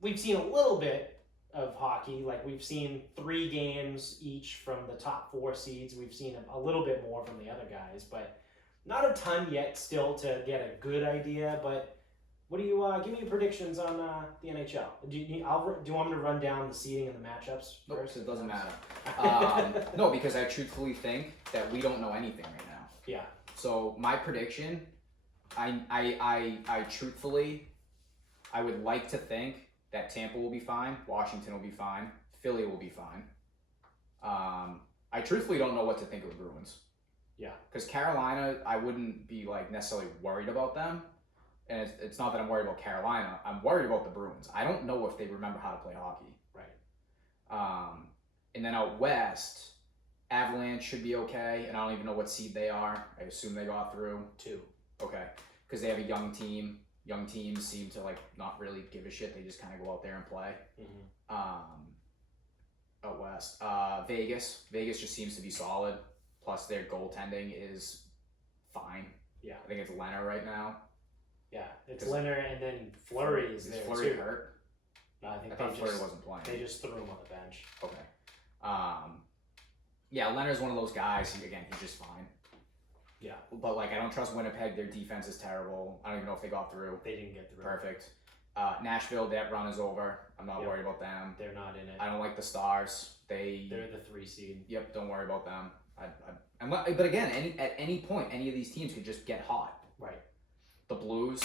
we've seen a little bit of hockey. Like we've seen 3 games each from the top 4 seeds. We've seen a little bit more from the other guys, but Not a ton yet still to get a good idea, but what do you give me your predictions on the NHL? Do you want me to run down the seeding and the matchups Nope, first? it doesn't matter. No, because I truthfully think that we don't know anything right now. Yeah. So my prediction, I truthfully, I would like to think that Tampa will be fine, Washington will be fine, Philly will be fine. I truthfully don't know what to think of the Bruins. Yeah. Because Carolina, I wouldn't be like necessarily worried about them. And it's not that I'm worried about Carolina. I'm worried about the Bruins. I don't know if they remember how to play hockey. Right. And then out west, Avalanche should be okay. And I don't even know what seed they are. I assume they got through. 2. Okay. Because they have a young team. Young teams seem to like not really give a shit. They just kind of go out there and play. Out west, Vegas. Vegas just seems to be solid. Plus their goaltending is fine. Yeah. I think it's Leonard right now. Yeah, it's Leonard, and then Fleury is there Fleury too. Hurt? I thought Fleury wasn't playing. They just threw him on the bench. Okay. Yeah, Leonard's one of those guys. He's just fine. Yeah. But like, I don't trust Winnipeg. Their defense is terrible. I don't even know if they got through. They didn't get through. Perfect. Nashville, that run is over. I'm not worried about them. They're not in it. I don't like the Stars. They're the 3 seed. Yep, don't worry about them. But again, at any point, any of these teams could just get hot. Right. The Blues,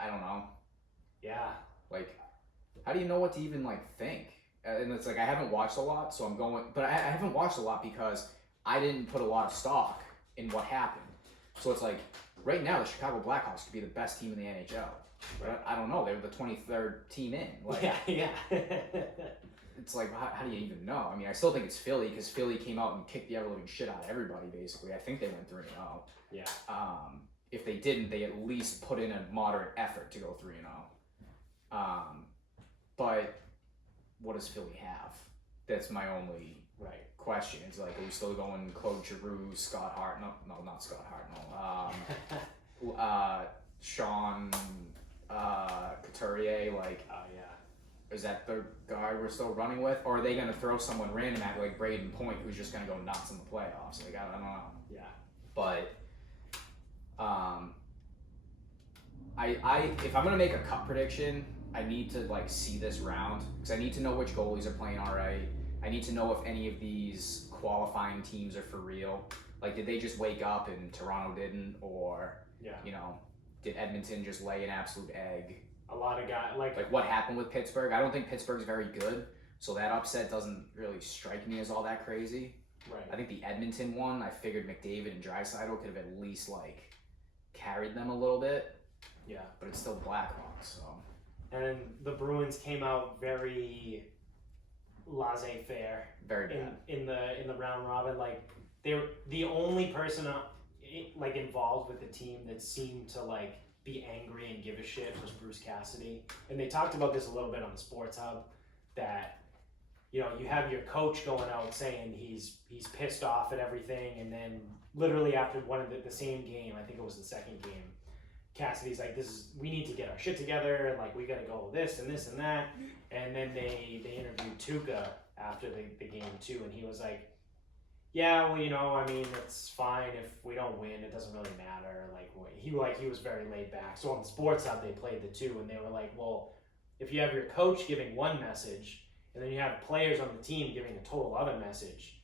I don't know. Yeah. Like, how do you know what to even like think? And it's like I haven't watched a lot, so I'm going. But I haven't watched a lot because I didn't put a lot of stock in what happened. So it's like right now the Chicago Blackhawks could be the best team in the NHL. But I don't know. They were the 23rd team in. Like, yeah. It's like, how do you even know? I mean, I still think it's Philly because Philly came out and kicked the ever living shit out of everybody. Basically, I think they went 3-0. Yeah. If they didn't, they at least put in a moderate effort to go 3-0. But what does Philly have? That's my only question. It's like, are we still going Claude Giroux, Scott Hart? No, not Scott Hart. No. Sean Couturier. Like, oh yeah. Is that the guy we're still running with, or are they gonna throw someone random at like Braden Point, who's just gonna go nuts in the playoffs? Like, I don't know. Yeah. But I if I'm gonna make a cup prediction, I need to like see this round because I need to know which goalies are playing all right. I need to know if any of these qualifying teams are for real. Like, did they just wake up and Toronto didn't, or did Edmonton just lay an absolute egg? A lot of guys like what happened with Pittsburgh. I don't think Pittsburgh's very good, so that upset doesn't really strike me as all that crazy. Right. I think the Edmonton one, I figured McDavid and Draisaitl could have at least like carried them a little bit. Yeah. But it's still the Blackhawks, so. And then the Bruins came out very laissez-faire. Very bad. In the round robin, like they were the only person like involved with the team that seemed to like be angry and give a shit was Bruce Cassidy. And they talked about this a little bit on the Sports Hub, that you have your coach going out saying he's pissed off at everything, and then literally after one of the same game, I think it was the second game, Cassidy's like, we need to get our shit together, and like we gotta go this and this and that. And then they interviewed Tuukka after the game too, and he was like, yeah, well, I mean, it's fine if we don't win. It doesn't really matter. He was very laid back. So on the Sports Hub, they played the two, and they were like, well, if you have your coach giving one message, and then you have players on the team giving a total other message,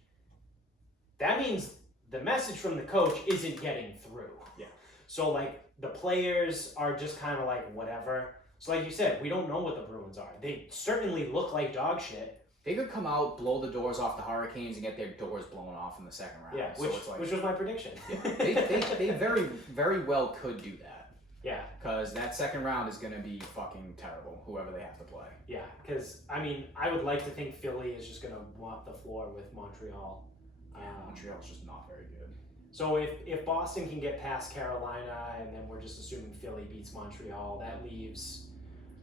that means the message from the coach isn't getting through. Yeah. So like the players are just kind of like whatever. So like you said, we don't know what the Bruins are. They certainly look like dog shit. They could come out, blow the doors off the Hurricanes, and get their doors blown off in the second round. Yeah, so it's like, which was my prediction. Yeah, they very, very well could do that. Yeah. Because that second round is going to be fucking terrible, whoever they have to play. Yeah, because, I mean, I would like to think Philly is just going to mop the floor with Montreal. Yeah, Montreal's just not very good. So if Boston can get past Carolina, and then we're just assuming Philly beats Montreal, that leaves...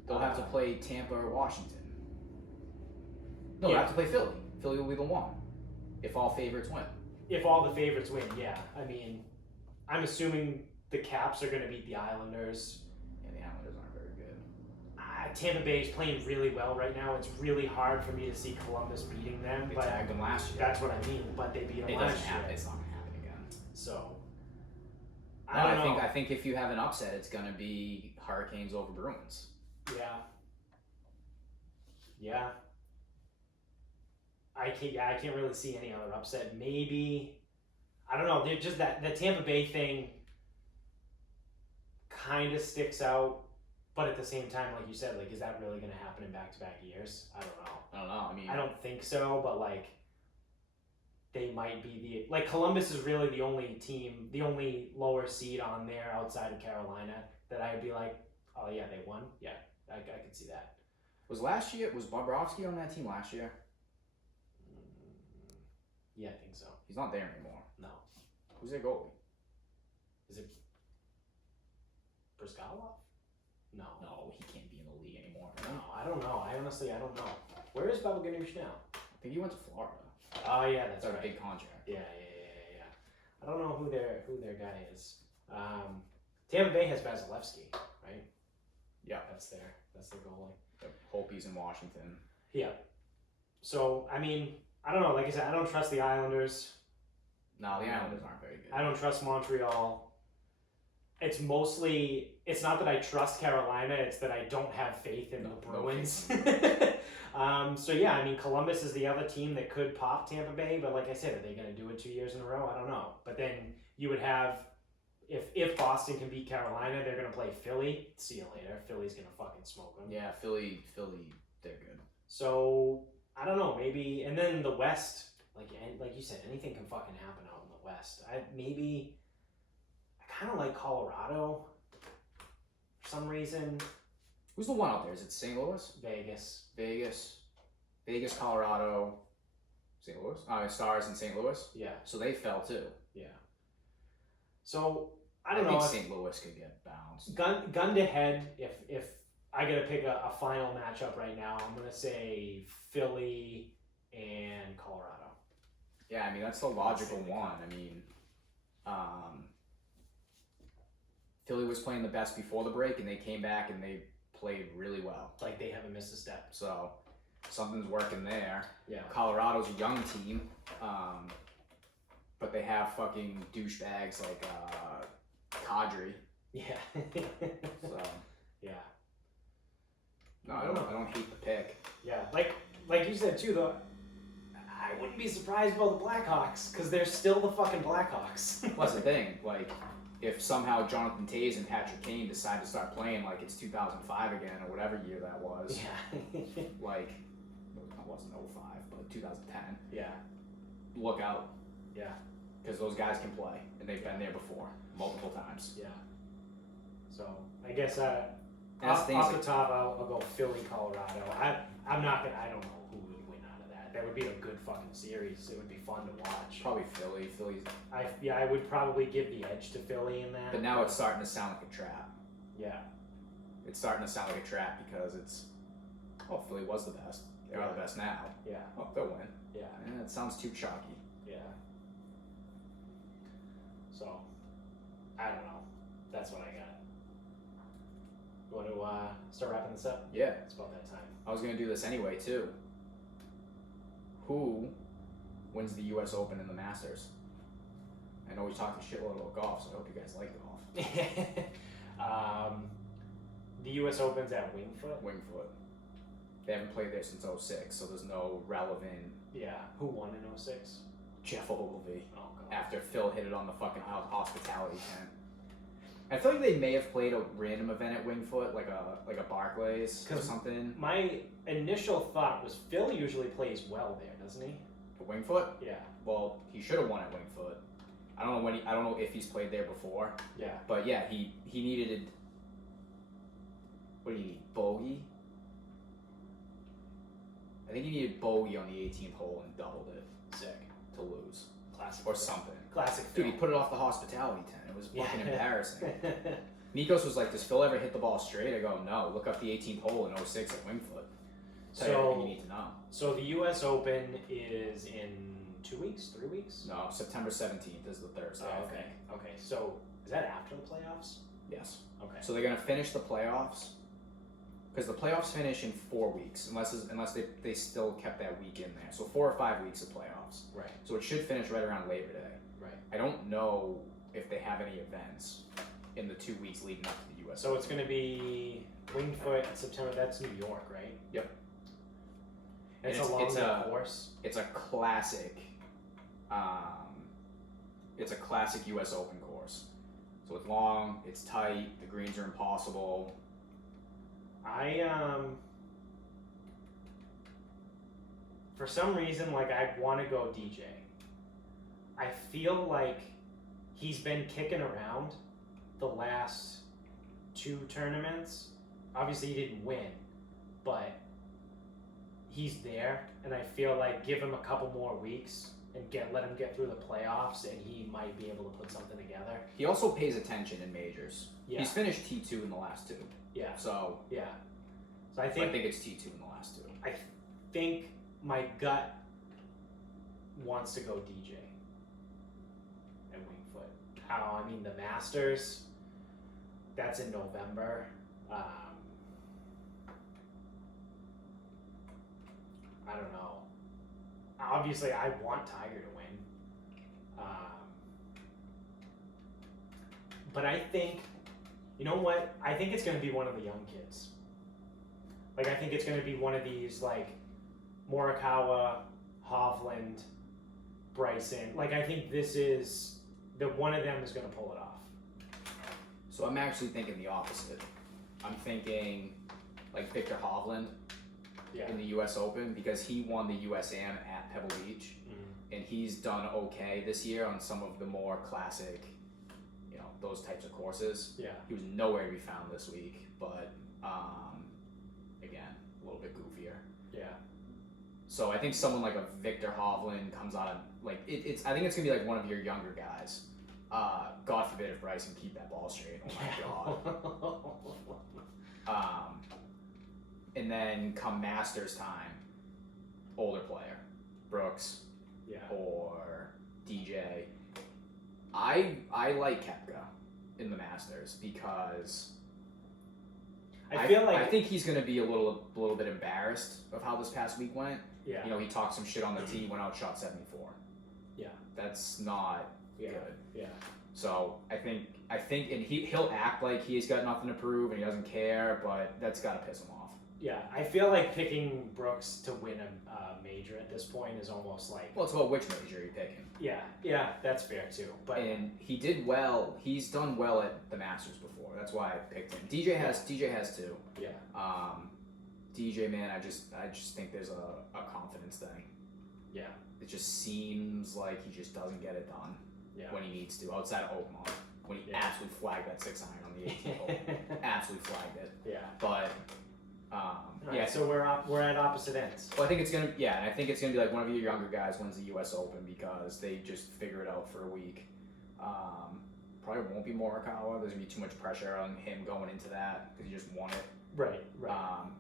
They'll have to play Tampa or Washington. No, yeah. They have to play Philly. Philly will be the one. If all favorites win. If all the favorites win, yeah. I mean, I'm assuming the Caps are going to beat the Islanders. Yeah, the Islanders aren't very good. Tampa Bay is playing really well right now. It's really hard for me to see Columbus beating them. They but tagged them last year. That's what I mean. But they beat them last year. It's not going to happen again. So, I don't know. I think if you have an upset, it's gonna be Hurricanes over Bruins. Yeah. Yeah. I can't really see any other upset. Maybe, I don't know. They're just that the Tampa Bay thing kind of sticks out, but at the same time, like you said, like is that really going to happen in back-to-back years? I don't know. I mean, I don't think so, but like they might be like Columbus is really the only team, the only lower seed on there outside of Carolina that I'd be like, oh yeah, they won. Yeah, I could see that. was Bobrovsky on that team last year? Yeah, I think so. He's not there anymore. No. Who's their goalie? Is it Brizgalov? No. No, he can't be in the league anymore. No, I don't know. I honestly don't know. Where is Baba Ganoush now? I think he went to Florida. Oh yeah, that's a right. big contract. Yeah. I don't know who their guy is. Tampa Bay has Vasilevsky, right? Yeah. That's their goalie. The Hopies in Washington. Yeah. So I mean, I don't know. Like I said, I don't trust the Islanders. No, the Islanders aren't very good. I don't trust Montreal. It's not that I trust Carolina, it's that I don't have faith in the Bruins. So yeah, I mean, Columbus is the other team that could pop Tampa Bay, but like I said, are they going to do it 2 years in a row? I don't know. But then you would have, if Boston can beat Carolina, they're going to play Philly. See you later. Philly's going to fucking smoke them. Yeah, Philly, they're good. So I don't know, maybe, and then the West, like you said, anything can fucking happen out in the West. I kind of like Colorado for some reason. Who's the one out there? Is it St. Louis? Vegas, Colorado, St. Louis? Stars in St. Louis? Yeah. So they fell too. Yeah. So I don't know. I think St. Louis could get bounced. Gun to head, if I gotta pick a final matchup right now, I'm gonna say Philly and Colorado. Yeah, I mean that's the logical one. I mean, Philly was playing the best before the break, and they came back and they played really well. Like they haven't missed a step. So something's working there. Yeah. Colorado's a young team, but they have fucking douchebags like Kadri. Yeah. So yeah. no, I don't hate the pick. Yeah, like you said too, though. I wouldn't be surprised about the Blackhawks because they're still the fucking Blackhawks. Plus the thing, like, if somehow Jonathan Toews and Patrick Kane decide to start playing like it's 2005 again or whatever year that was, Yeah. like, it wasn't 05, but 2010. Yeah. Look out, Yeah. because those guys can play and they've been there before multiple times. Yeah. So I guess That's off the top, I'll go Philly, Colorado. I'm not gonna. I don't know who would win out of that. That would be a good fucking series. It would be fun to watch. Probably Philly. Philly's. I would probably give the edge to Philly in that. But now it's starting to sound like a trap. Yeah. It's starting to sound like a trap because it's. Oh, Philly was the best. They are the best now. Yeah. Oh, they'll win. Yeah. It sounds too chalky. Yeah. So, I don't know. That's what I got. You want to start wrapping this up? Yeah. It's about that time. I was going to do this anyway, too. Who wins the U.S. Open and the Masters? I know we talked a shitload about golf, so I hope you guys like golf. The U.S. Open's at Wingfoot? Wingfoot. They haven't played there since 06, so there's no relevant... Yeah. Who won in 06? Jeff Ogilvy. Oh, God. After Phil hit it on the fucking hospitality tent. I feel like they may have played a random event at Wingfoot, like a Barclays or something. My initial thought was Phil usually plays well there, doesn't he? At Wingfoot? Yeah. Well, he should have won at Wingfoot. I don't know if he's played there before. Yeah. But yeah, he needed. What do you need? Bogey? I think he needed bogey on the 18th hole and doubled it. Sick. To lose. Classic. Or Phil. something. Classic. Dude, Phil. he put it off the hospitality tent. It was fucking Yeah. embarrassing. Nikos was like, does Phil ever hit the ball straight? I go, no. Look up the 18th hole in 06 at Wingfoot. Tell you everything you need to know. So the U.S. Open is in 2 weeks, 3 weeks? No, September 17th is the Thursday. Oh, okay. Okay. So is that after the playoffs? Yes. Okay. So they're gonna finish the playoffs because the playoffs finish in 4 weeks, unless they still kept that week in there. So 4 or 5 weeks of playoffs. Right. So it should finish right around Labor Day. Right. I don't know if they have any events in the 2 weeks leading up to the U.S. So it's going to be Wingfoot in September. That's New York, right? Yep. And it's a long course. It's a classic. It's a classic U.S. Open course. So it's long, it's tight, the greens are impossible. For some reason, like, I want to go DJ. I feel like he's been kicking around the last 2 tournaments. Obviously, he didn't win, but he's there, and I feel like give him a couple more weeks and let him get through the playoffs, and he might be able to put something together. He also pays attention in majors. Yeah. He's finished T2 in the last 2. Yeah. So I think it's T2 in the last 2. I think my gut wants to go DJ and Wingfoot. I mean, the Masters, that's in November. I don't know. Obviously, I want Tiger to win. But I think, you know what? I think it's going to be one of the young kids. Like, I think it's going to be one of these, like, Morikawa, Hovland, Bryson. Like, I think this is, one of them is going to pull it off. So I'm actually thinking the opposite. I'm thinking, like, Victor Hovland in the U.S. Open, because he won the USAM at Pebble Beach, and he's done okay this year on some of the more classic, those types of courses. Yeah. He was nowhere to be found this week, but again, a little bit goofier. Yeah. So I think someone like a Victor Hovland comes out of, like, I think it's gonna be like one of your younger guys. God forbid if Bryson keep that ball straight. Oh my god. And then come Masters time, older player, Brooks, or DJ. I like Koepka in the Masters because I think he's going to be a little bit embarrassed of how this past week went. Yeah. He talked some shit on the tee, went out, shot 74. Yeah. That's not good. Yeah. So I think, and he'll act like he's got nothing to prove and he doesn't care, but that's got to piss him off. Yeah, I feel like picking Brooks to win a major at this point is almost like... Well, it's about which major you're picking. Yeah, that's fair too. But and he did well. He's done well at the Masters before. That's why I picked him. DJ has too. Yeah. DJ, man, I just think there's a confidence thing. Yeah. It just seems like he just doesn't get it done when he needs to. Outside of Oakmont, when he absolutely flagged that 6-iron on the 18th hole, absolutely flagged it. Yeah. But. Right, so we're at opposite ends. Well, I think it's gonna be like one of your younger guys wins the U.S. Open because they just figure it out for a week. Probably won't be Morikawa. There's gonna be too much pressure on him going into that because he just won it. Right.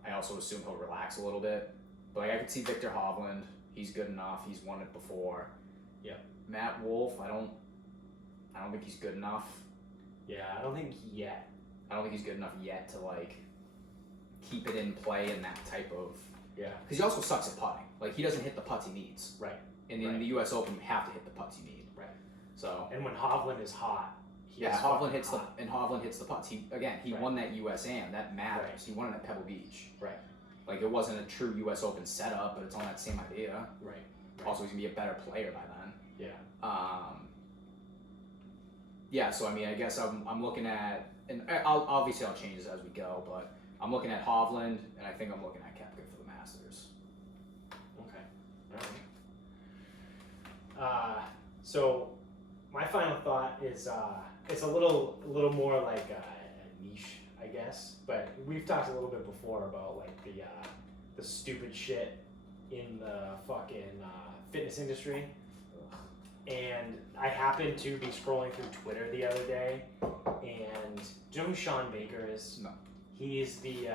I also assume he'll relax a little bit, but I could see Victor Hovland. He's good enough. He's won it before. Yeah. Matt Wolff. I don't think he's good enough. Yeah, I don't think yet. I don't think he's good enough yet to keep it in play in that type of... Yeah. Because he also sucks at putting. Like, he doesn't hit the putts he needs. Right. And in the U.S. Open, you have to hit the putts you need. Right. So... And when Hovland is hot, Hovland hits the putts. He won that USAM. That matters. Right. He won it at Pebble Beach. Right. Like, it wasn't a true U.S. Open setup, but it's on that same idea. Right. Also, he's going to be a better player by then. Yeah. So, I mean, I guess I'm looking at... And I'll change this as we go, but... I'm looking at Hovland, and I think I'm looking at Koepka for the Masters. Okay. All right. So my final thought is it's a little more like a niche, I guess. But we've talked a little bit before about like the stupid shit in the fucking fitness industry. And I happened to be scrolling through Twitter the other day, and do you know who Sean Baker is? No. He's the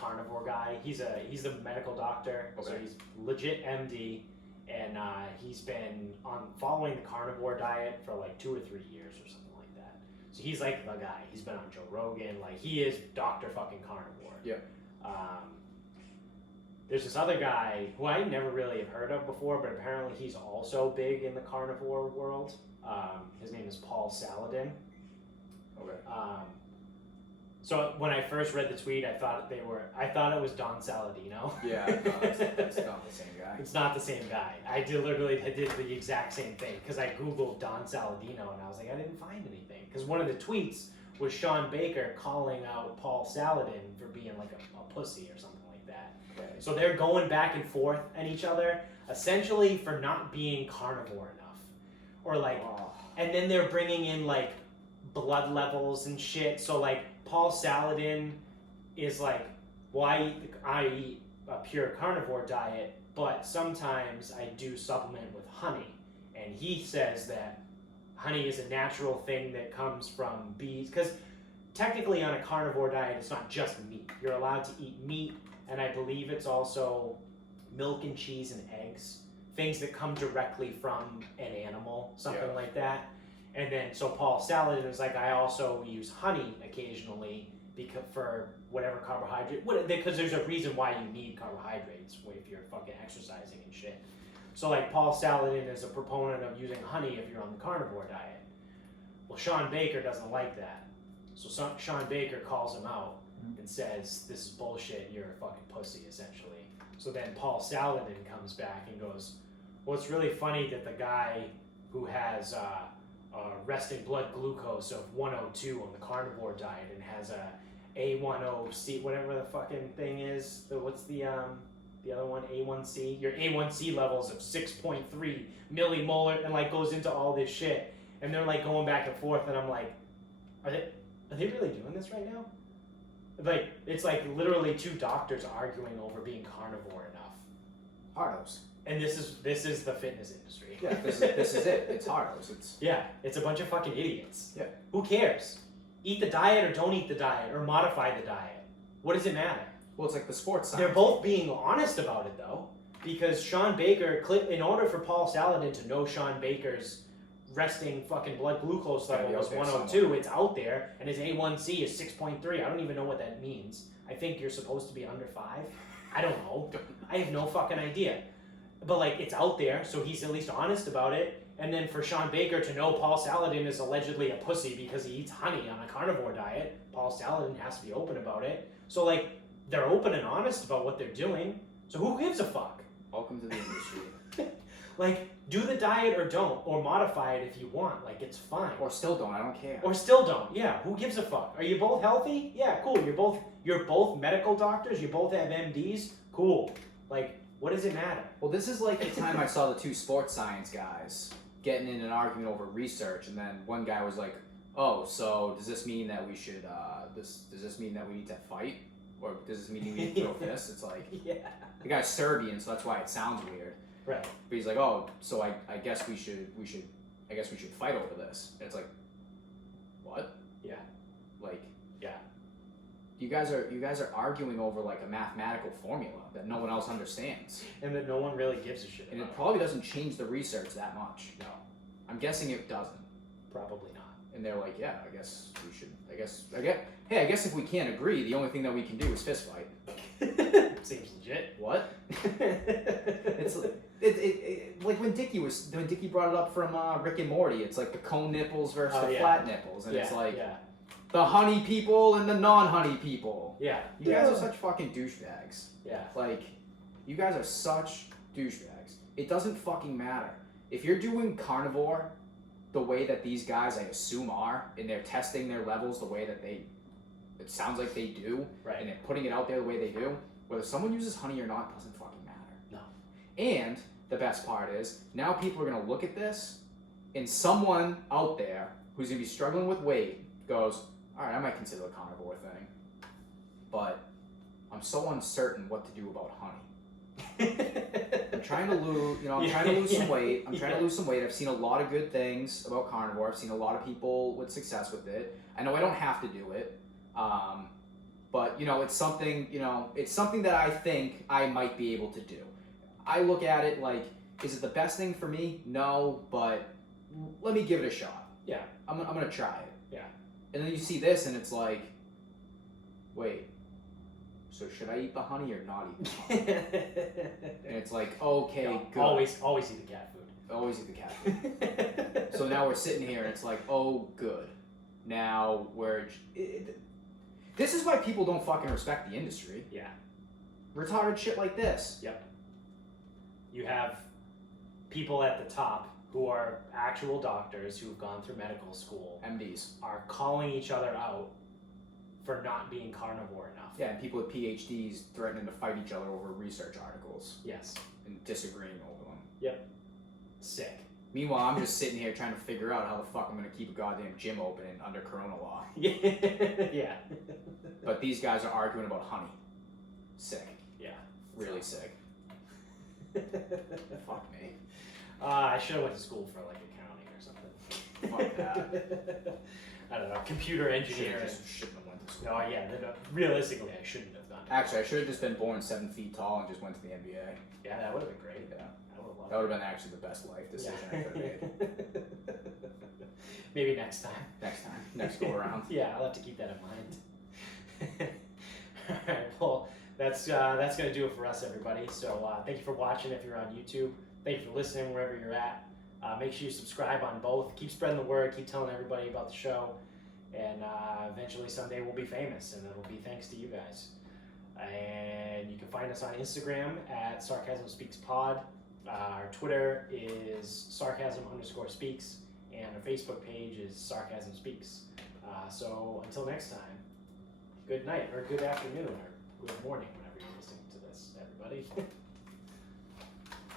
carnivore guy. He's the medical doctor, okay. So he's legit MD, and he's been following the carnivore diet for like 2 or 3 years or something like that. So he's like the guy. He's been on Joe Rogan. Like, he is Dr. fucking Carnivore. Yep. And there's this other guy who I never really have heard of before, but apparently he's also big in the carnivore world. His name is Paul Saladin. Okay. So when I first read the tweet, I thought it was Don Saladino. Yeah, no, it's not the same guy. It's not the same guy. I did the exact same thing because I googled Don Saladino and I was like, I didn't find anything because one of the tweets was Sean Baker calling out Paul Saladin for being like a pussy or something like that. Okay. So they're going back and forth at each other essentially for not being carnivore enough, or like, and then they're bringing in like blood levels and shit. So like Paul Saladin is like, well, I eat a pure carnivore diet, but sometimes I do supplement with honey. And he says that honey is a natural thing that comes from bees. Because technically on a carnivore diet, it's not just meat. You're allowed to eat meat, and I believe it's also milk and cheese and eggs. Things that come directly from an animal, something like that. And then, so Paul Saladin is like, I also use honey occasionally because for whatever carbohydrate, because there's a reason why you need carbohydrates if you're fucking exercising and shit. So like Paul Saladin is a proponent of using honey if you're on the carnivore diet. Well, Sean Baker doesn't like that. So Sean Baker calls him out and says, this is bullshit, you're a fucking pussy, essentially. So then Paul Saladin comes back and goes, well, it's really funny that the guy who has resting blood glucose of 102 on the carnivore diet and has a A10C, whatever the fucking thing is. What's the other one? A1C. Your A1C levels of 6.3 millimolar, and like goes into all this shit. And they're like going back and forth, and I'm like, are they really doing this right now? Like it's like literally two doctors arguing over being carnivore enough. Hardos. And this is the fitness industry. Yeah, this is it. It's Hardos. It's a bunch of fucking idiots. Yeah. Who cares? Eat the diet or don't eat the diet or modify the diet. What does it matter? Well, it's like the sports side. They're both being honest about it though, because Sean Baker, in order for Paul Saladin to know Sean Baker's resting fucking blood glucose level was 102, it's out there, and his A1C is 6.3. I don't even know what that means. I think you're supposed to be under 5. I don't know. I have no fucking idea. But like it's out there, so he's at least honest about it. And then for Sean Baker to know Paul Saladin is allegedly a pussy because he eats honey on a carnivore diet, Paul Saladin has to be open about it. So like they're open and honest about what they're doing. So who gives a fuck? Welcome to the industry. Like do the diet or don't, or modify it if you want. Like it's fine. Or still don't. I don't care. Or still don't. Yeah. Who gives a fuck? Are you both healthy? Yeah. Cool. You're both medical doctors. You both have MDs. Cool. Like. What does it matter? Well, this is like the time I saw the two sports science guys getting in an argument over research, and then one guy was like, "Oh, so does this mean that we should? Does this mean that we need to fight, or does this mean we need to throw fists?" It's like, the guy's Serbian, so that's why it sounds weird. Right. But he's like, "Oh, so I guess we should fight over this." And it's like, what? Yeah. Like. Yeah. You guys are arguing over like a mathematical formula that no one else understands. And that no one really gives a shit about. And it probably doesn't change the research that much. No. I'm guessing it doesn't. Probably not. And they're like, yeah, I guess we should, I guess if we can't agree, the only thing that we can do is fist fight. Seems legit. What? It's like when Dickie brought it up from Rick and Morty, it's like the cone nipples versus the flat nipples. And it's like, the honey people and the non-honey people. Yeah. You guys are such fucking douchebags. Yeah. Like, you guys are such douchebags. It doesn't fucking matter. If you're doing carnivore the way that these guys, I assume, are, and they're testing their levels the way that it sounds like they do, right, and they're putting it out there the way they do, whether someone uses honey or not doesn't fucking matter. No. And the best part is, now people are going to look at this, and someone out there who's going to be struggling with weight goes, all right, I might consider the carnivore thing, but I'm so uncertain what to do about honey. I'm trying to lose, trying to lose some weight. I'm trying to lose some weight. I've seen a lot of good things about carnivore. I've seen a lot of people with success with it. I know I don't have to do it, but it's something. It's something that I think I might be able to do. I look at it like, is it the best thing for me? No, but let me give it a shot. Yeah, I'm gonna try it. Yeah. And then you see this, and it's like, wait, so should I eat the honey or not eat the honey? And it's like, okay, No, good. Always eat the cat food. Always eat the cat food. So now we're sitting here and it's like, oh, good. Now this is why people don't fucking respect the industry. Yeah. Retarded shit like this. Yep. You have people at the top who are actual doctors who've gone through medical school, MDs. are calling each other out for not being carnivore enough. Yeah, and people with PhDs threatening to fight each other over research articles Yes. and disagreeing over them. Yep. Sick. Meanwhile, I'm just sitting here trying to figure out how the fuck I'm going to keep a goddamn gym open under Corona law. Yeah. But these guys are arguing about honey. Sick. Yeah. Really sick. Fuck me. I should have went to school for like accounting or something. Fuck that. I don't know, computer engineering. Shouldn't have went to school. No, yeah, realistically, I shouldn't have gone to Actually, I should have just been born 7 feet tall and just went to the NBA. Yeah, that would have been great. Yeah. I would have loved That would have been actually the best life decision I could have made. Maybe next time. Next time. Next go around. Yeah, I'll have to keep that in mind. Alright, well, that's going to do it for us, everybody. So thank you for watching if you're on YouTube. Thank you for listening wherever you're at. Make sure you subscribe on both. Keep spreading the word. Keep telling everybody about the show. And eventually someday we'll be famous, and it'll be thanks to you guys. And you can find us on Instagram at Sarcasm Speaks Pod. Our Twitter is Sarcasm_speaks, and our Facebook page is Sarcasm Speaks. So until next time, good night, or good afternoon, or good morning, whenever you're listening to this, everybody.